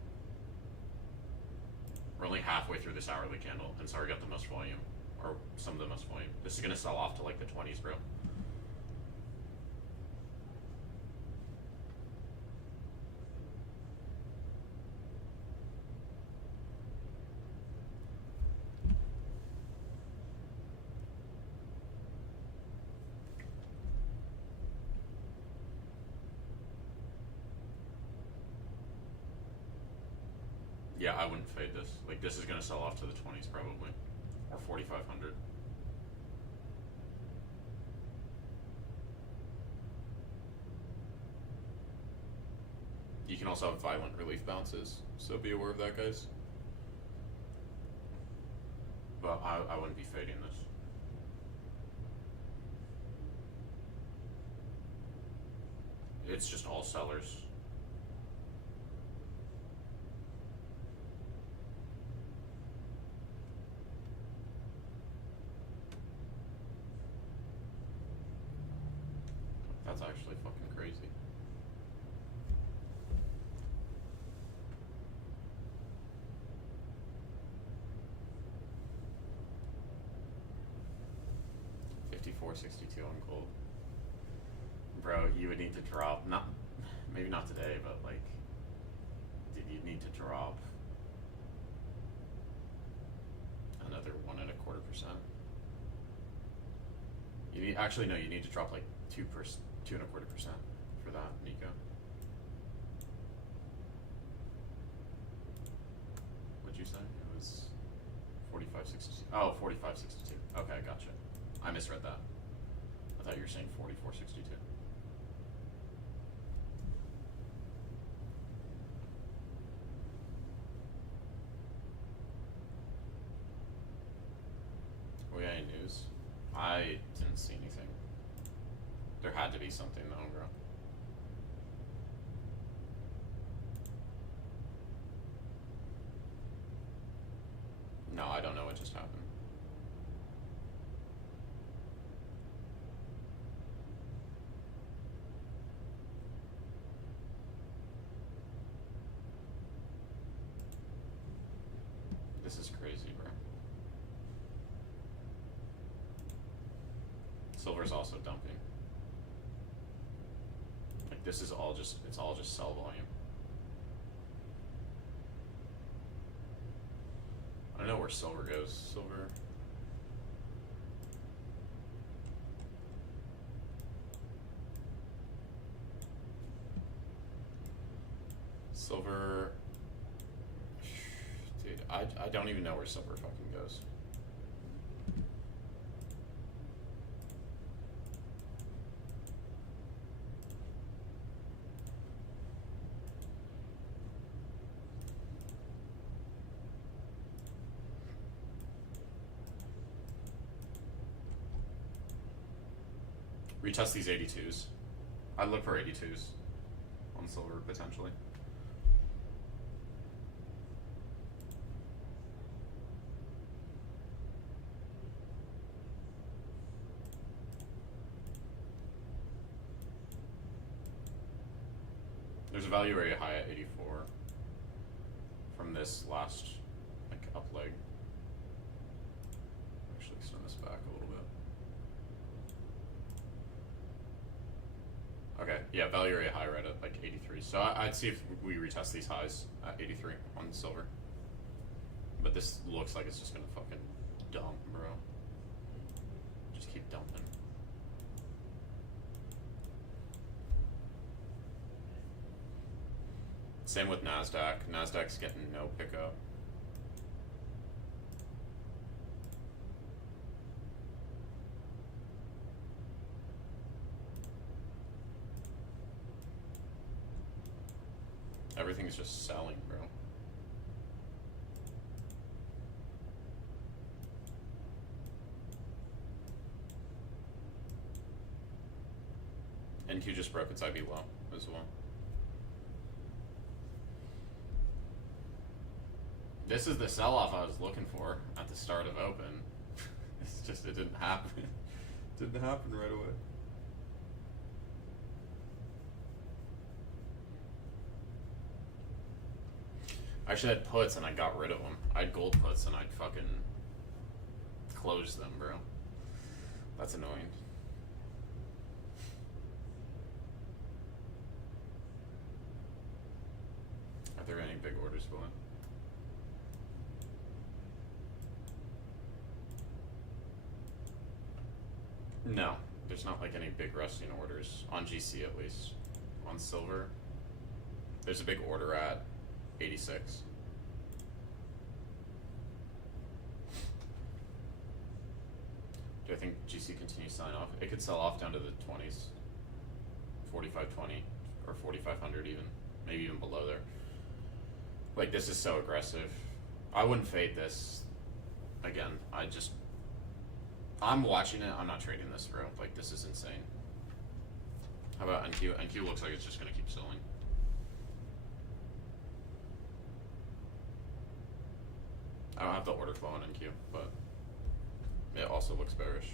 We're only halfway through this hourly candle, and so we got the most volume. Or some of the most volume. This is gonna sell off to like the 20s, bro. Yeah, I wouldn't fade this. Like, this is gonna sell off to the 20s probably. Or 4,500. You can also have violent relief bounces, so be aware of that, guys. But I wouldn't be fading this. It's just all sellers. That's actually fucking crazy. 462 on gold. Bro, you would need to drop, not, maybe not today, but like, dude, you'd need to drop another 1.25%. You need, actually no, you need to drop like 2.25% for that, Nico. What'd you say? It was 45.62. Oh, 45.62. Okay, gotcha. I misread that. I thought you were saying 44.62. We got any news? I didn't see anything. There had to be something though, bro. No, I don't know what just happened. This is crazy, bro. Silver's also dumping. Like this is all just, it's all just sell volume. I don't know where silver goes. Silver, dude, I don't even know where silver fucking goes. Retest these 82s. I'd look for 82s on silver potentially. There's a value area high at 84 from this last like up leg. Actually extend this back a little bit. Okay, yeah, value area high right at like 83. So I'd see if we retest these highs at 83 on silver. But this looks like it's just gonna fucking dump, bro. Just keep dumping. Same with NASDAQ. NASDAQ's getting no pickup. Everything's just selling, bro. NQ just broke its IB low as well. This is the sell-off I was looking for at the start of open. It's just, it didn't happen. Didn't happen right away. I actually had puts and I got rid of them. I had gold puts and I'd fucking close them, bro. That's annoying. Are there any big orders going? No, there's not like any big resting orders on GC at least. On silver, there's a big order at 86. Do I think GC continues selling off? It could sell off down to the 20s, 4520 or 4500 even, maybe even below there. Like this is so aggressive. I wouldn't fade this. Again, I'm watching it, I'm not trading this, bro. Like, this is insane. How about NQ? NQ looks like it's just gonna keep selling. I don't have the order flow on NQ, but it also looks bearish.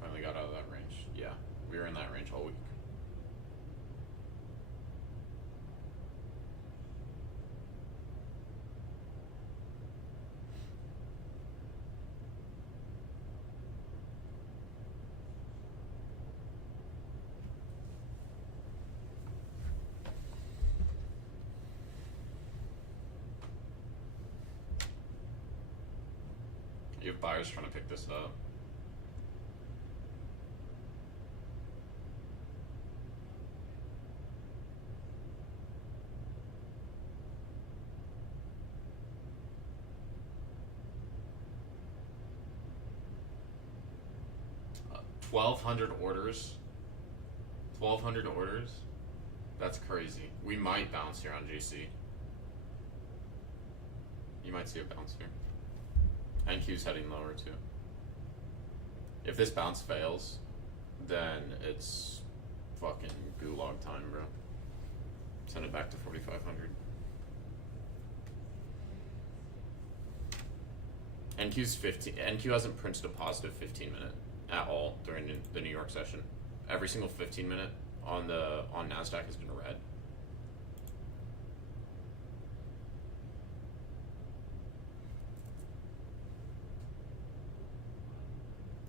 Finally got out of that range. Yeah, we were in that range all week. You have buyers trying to pick this up. Uh, 1,200 orders. 1,200 orders? That's crazy. We might bounce here on GC. You might see a bounce here. NQ's heading lower too. If this bounce fails, then it's fucking gulag time, bro. Send it back to 4,500. NQ's 15. NQ hasn't printed a positive 15-minute at all during the New York session. Every single 15-minute on Nasdaq has been red.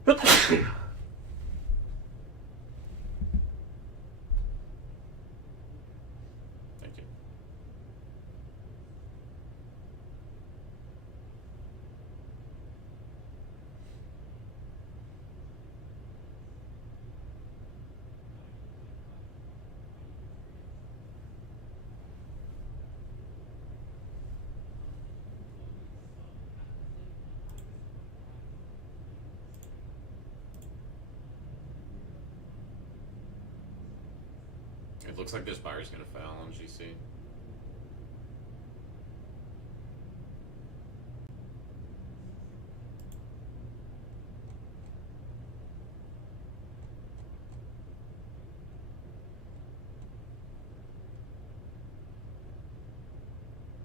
Thank you. It looks like this buyer's gonna fail on GC.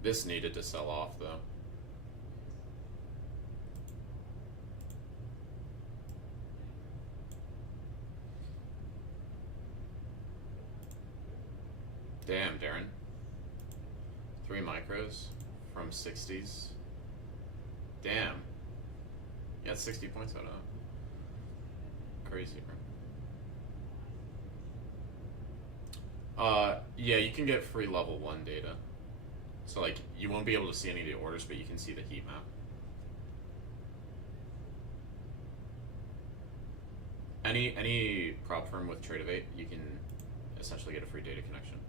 This needed to sell off though. Damn, Darren. 3 micros from 60s. Damn. You got 60 points out of that. Crazy, bro. Yeah, you can get free level 1 data. So, like, you won't be able to see any of the orders, but you can see the heat map. Any prop firm with Tradeovate, you can essentially get a free data connection.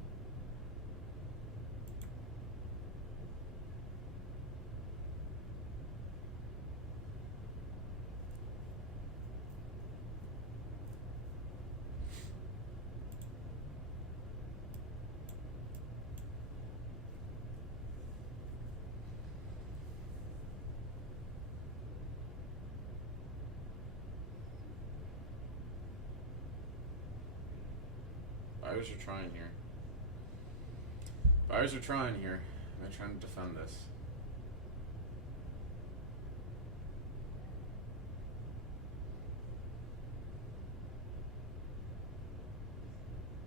Buyers are trying here. Buyers are trying here. They're trying to defend this.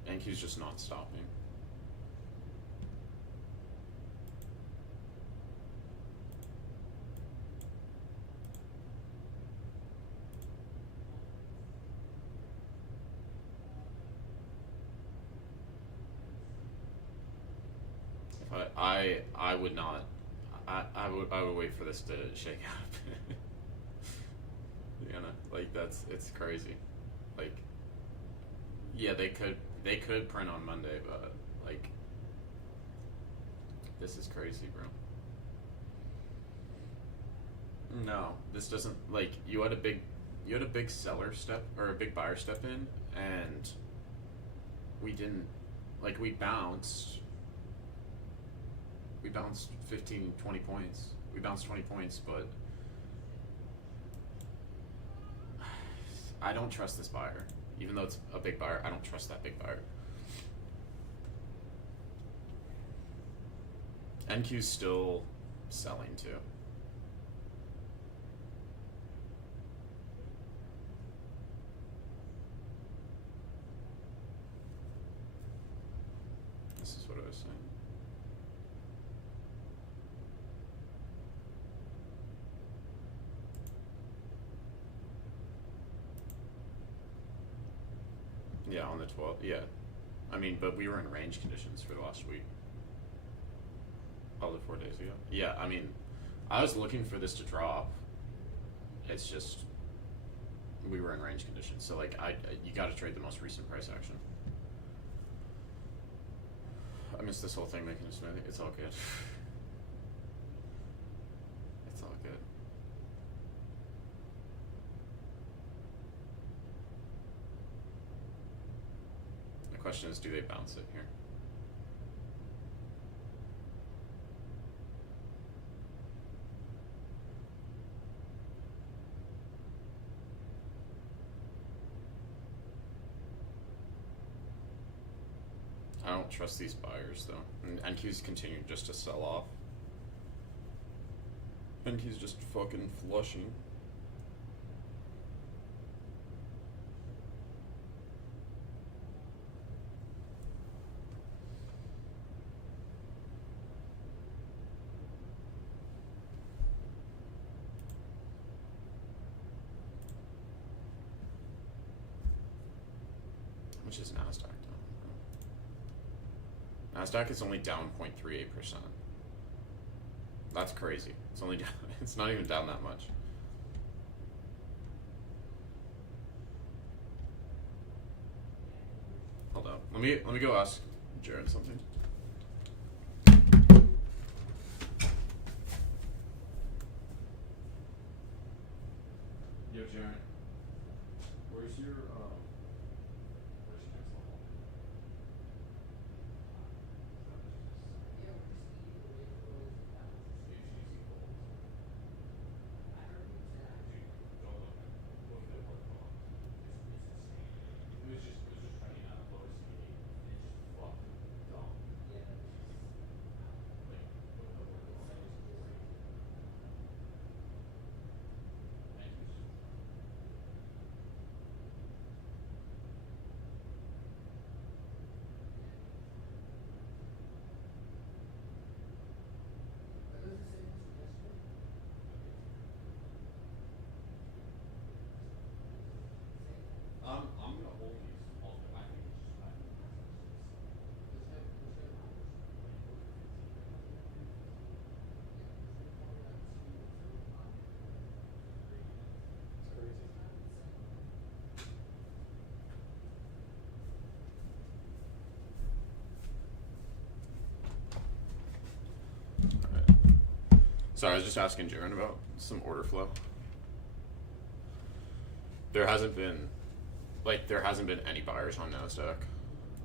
NQ's just not stopping. I would not. I would wait for this to shake out. You know, like it's crazy. Like, yeah, they could print on Monday, but like, this is crazy, bro. No, this doesn't, like, you had a big seller step or a big buyer step in, and we didn't, like, we bounced 15, 20 points. We bounced 20 points, but I don't trust this buyer. Even though it's a big buyer, I don't trust that big buyer. NQ's still selling too. This is what I was saying. Yeah, on the 12th, yeah. I mean, but we were in range conditions for the last week. All the 4 days ago. Yeah, I mean, I was looking for this to drop. It's just we were in range conditions, so like you got to trade the most recent price action. I missed this whole thing making a smoothie. It's all good. It's all good. The question is, do they bounce it here? I don't trust these buyers though. And NQ's continuing just to sell off. NQ's just fucking flushing. Which is NASDAQ down? NASDAQ is only down 0.38%. That's crazy. It's only down, it's not even down that much. Hold up. Let me go ask Jared something. Yo, Jared. Where's your next level? I'm gonna hold these. I think it's just fine. It's crazy. Alright. So I was just asking Jaron about some order flow. There hasn't been any buyers on NASDAQ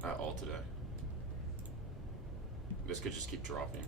at all today. This could just keep dropping.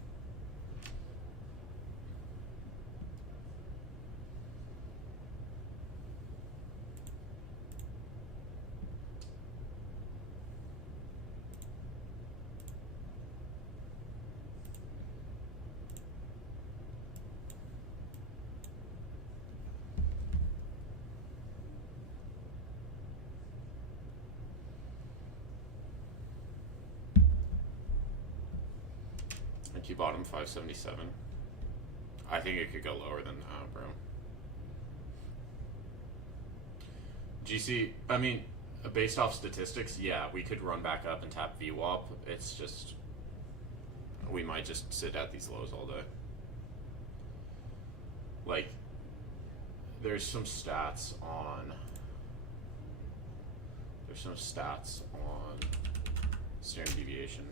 You bought him 577. I think it could go lower than that, bro. GC, I mean, based off statistics, yeah, we could run back up and tap VWAP. It's just, we might just sit at these lows all day. Like, there's some stats on standard deviation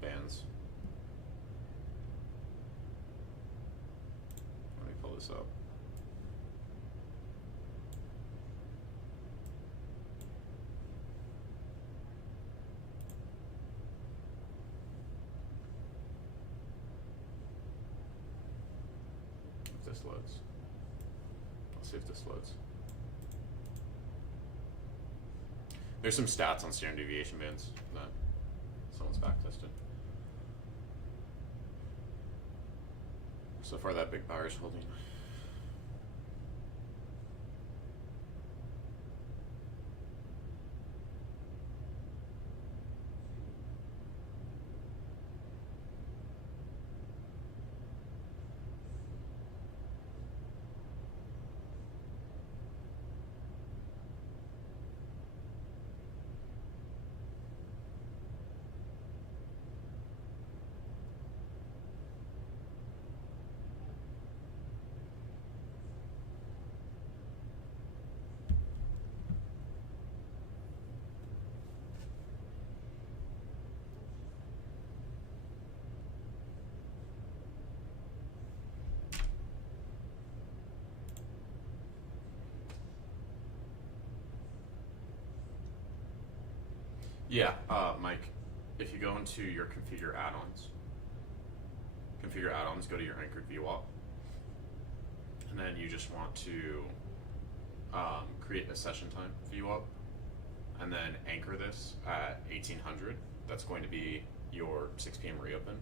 bands. Pull this up. If this loads. Let's see if this loads. There's some stats on standard deviation bands that someone's backtested. So far that big buyer's holding. Yeah, Mike, if you go into your configure add-ons, go to your anchored VWAP, and then you just want to create a session time VWAP, and then anchor this at 1800. That's going to be your 6 p.m. reopen.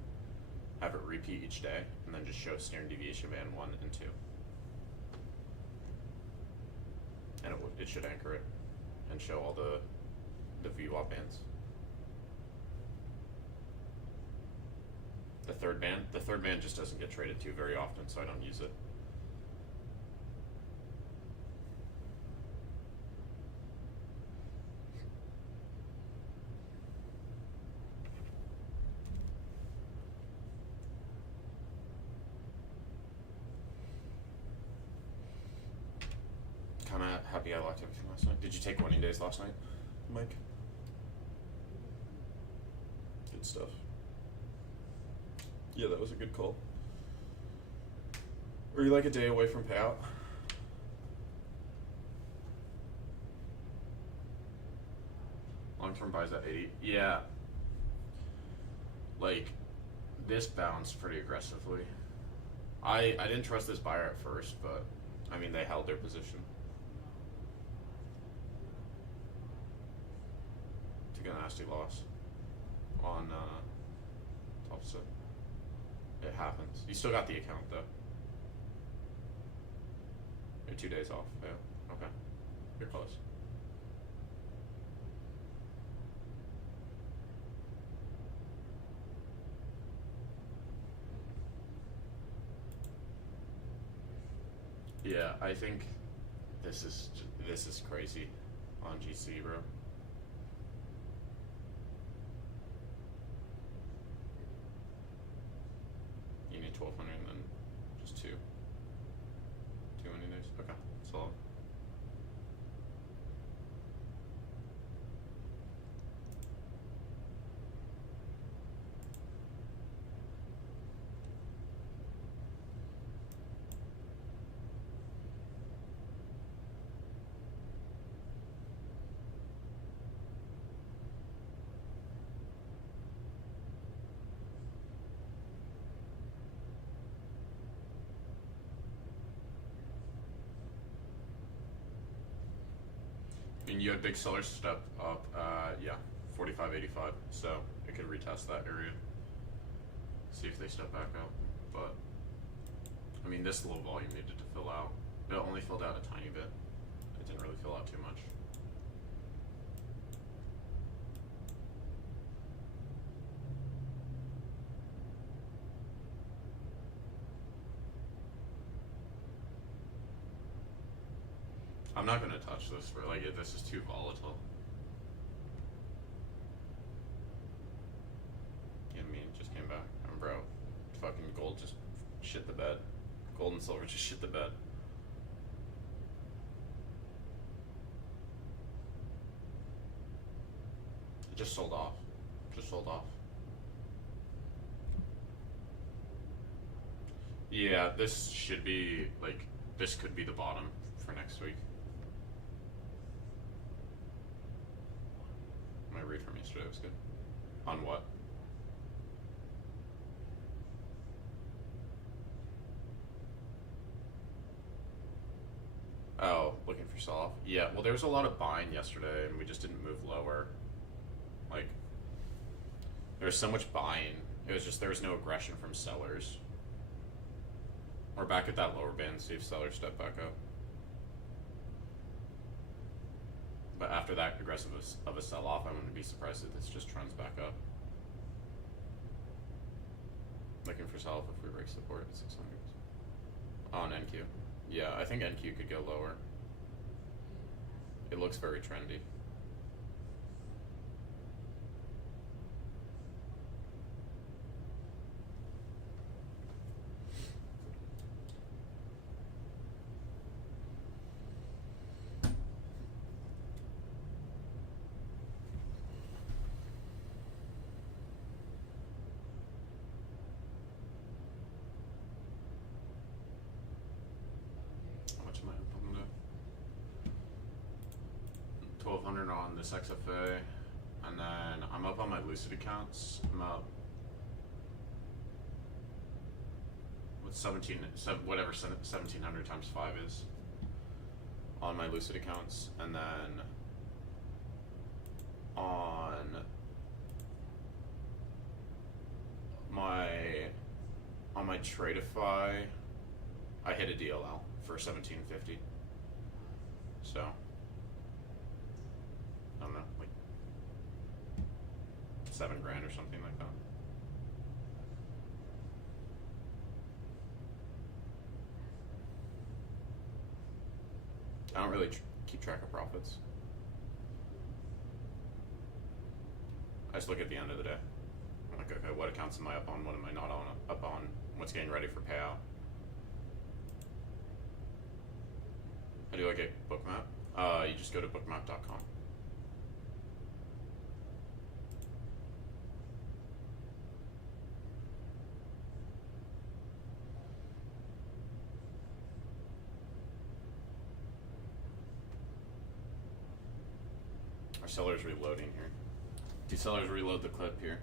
Have it repeat each day, and then just show standard deviation band 1 and 2. And it should anchor it and show all the VWAP bands. The third band just doesn't get traded to very often, so I don't use it. Kinda happy I locked everything last night. Did you take winning days last night, Mike? Good stuff. Yeah, that was a good call. Were you like a day away from payout? Long-term buys at 80. Yeah. Like, this bounced pretty aggressively. I didn't trust this buyer at first, but I mean they held their position. Took a nasty loss on top set. It happens. You still got the account though. You're 2 days off. Yeah. Okay. You're close. Yeah, I think this is crazy on GC, bro. You need 1200 and then just two winning days. Okay, solid. And you had big sellers step up, yeah, 45.85. So it could retest that area. See if they step back up. But I mean, this low volume needed to fill out. It only filled out a tiny bit. It didn't really fill out too much. I'm not gonna touch this for like this is too volatile. You know what I mean? Just came back. And bro, fucking gold just shit the bed. Gold and silver just shit the bed. It just sold off. Just sold off. Yeah, this should be like this could be the bottom for next week. My read from yesterday was good. On what? Oh, looking for sell-off? Yeah, well there was a lot of buying yesterday and we just didn't move lower. Like, there was so much buying, it was just there was no aggression from sellers. We're back at that lower band, see if sellers step back up. But after that aggressive of a sell-off, I wouldn't be surprised if this just trends back up. Looking for sell-off if we break support at 600. On NQ. Yeah, I think NQ could go lower. It looks very trendy. How much am I up to? 1200 on this XFA, and then I'm up on my Lucid accounts. I'm up. What's 1700 times 5 is on my Lucid accounts, and then on my Tradeify, I hit a DLL for 1750. So I don't know, like $7,000 or something like that. I don't really keep track of profits. I just look at the end of the day. I'm like, okay, what accounts am I up on? What am I not up on? What's getting ready for payout? How do I get Bookmap? You just go to bookmap.com. Our seller's reloading here. Do sellers reload the clip here?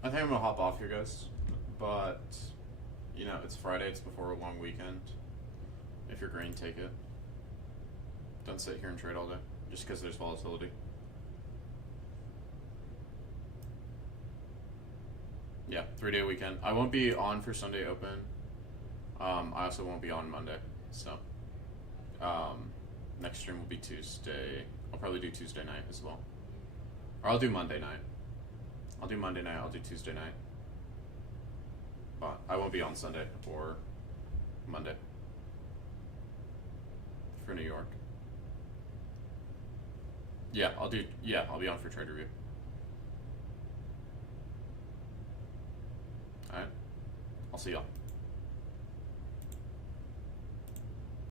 I think I'm gonna hop off here, guys. But, you know, it's Friday, it's before a long weekend. If you're green, take it. Don't sit here and trade all day, just because there's volatility. Yeah, 3-day weekend. I won't be on for Sunday Open. I also won't be on Monday, so. Next stream will be Tuesday. I'll probably do Tuesday night as well. Or I'll do Monday night. I'll do Monday night, I'll do Tuesday night. But I won't be on Sunday or Monday for New York. Yeah, I'll be on for trade review. Alright, I'll see y'all.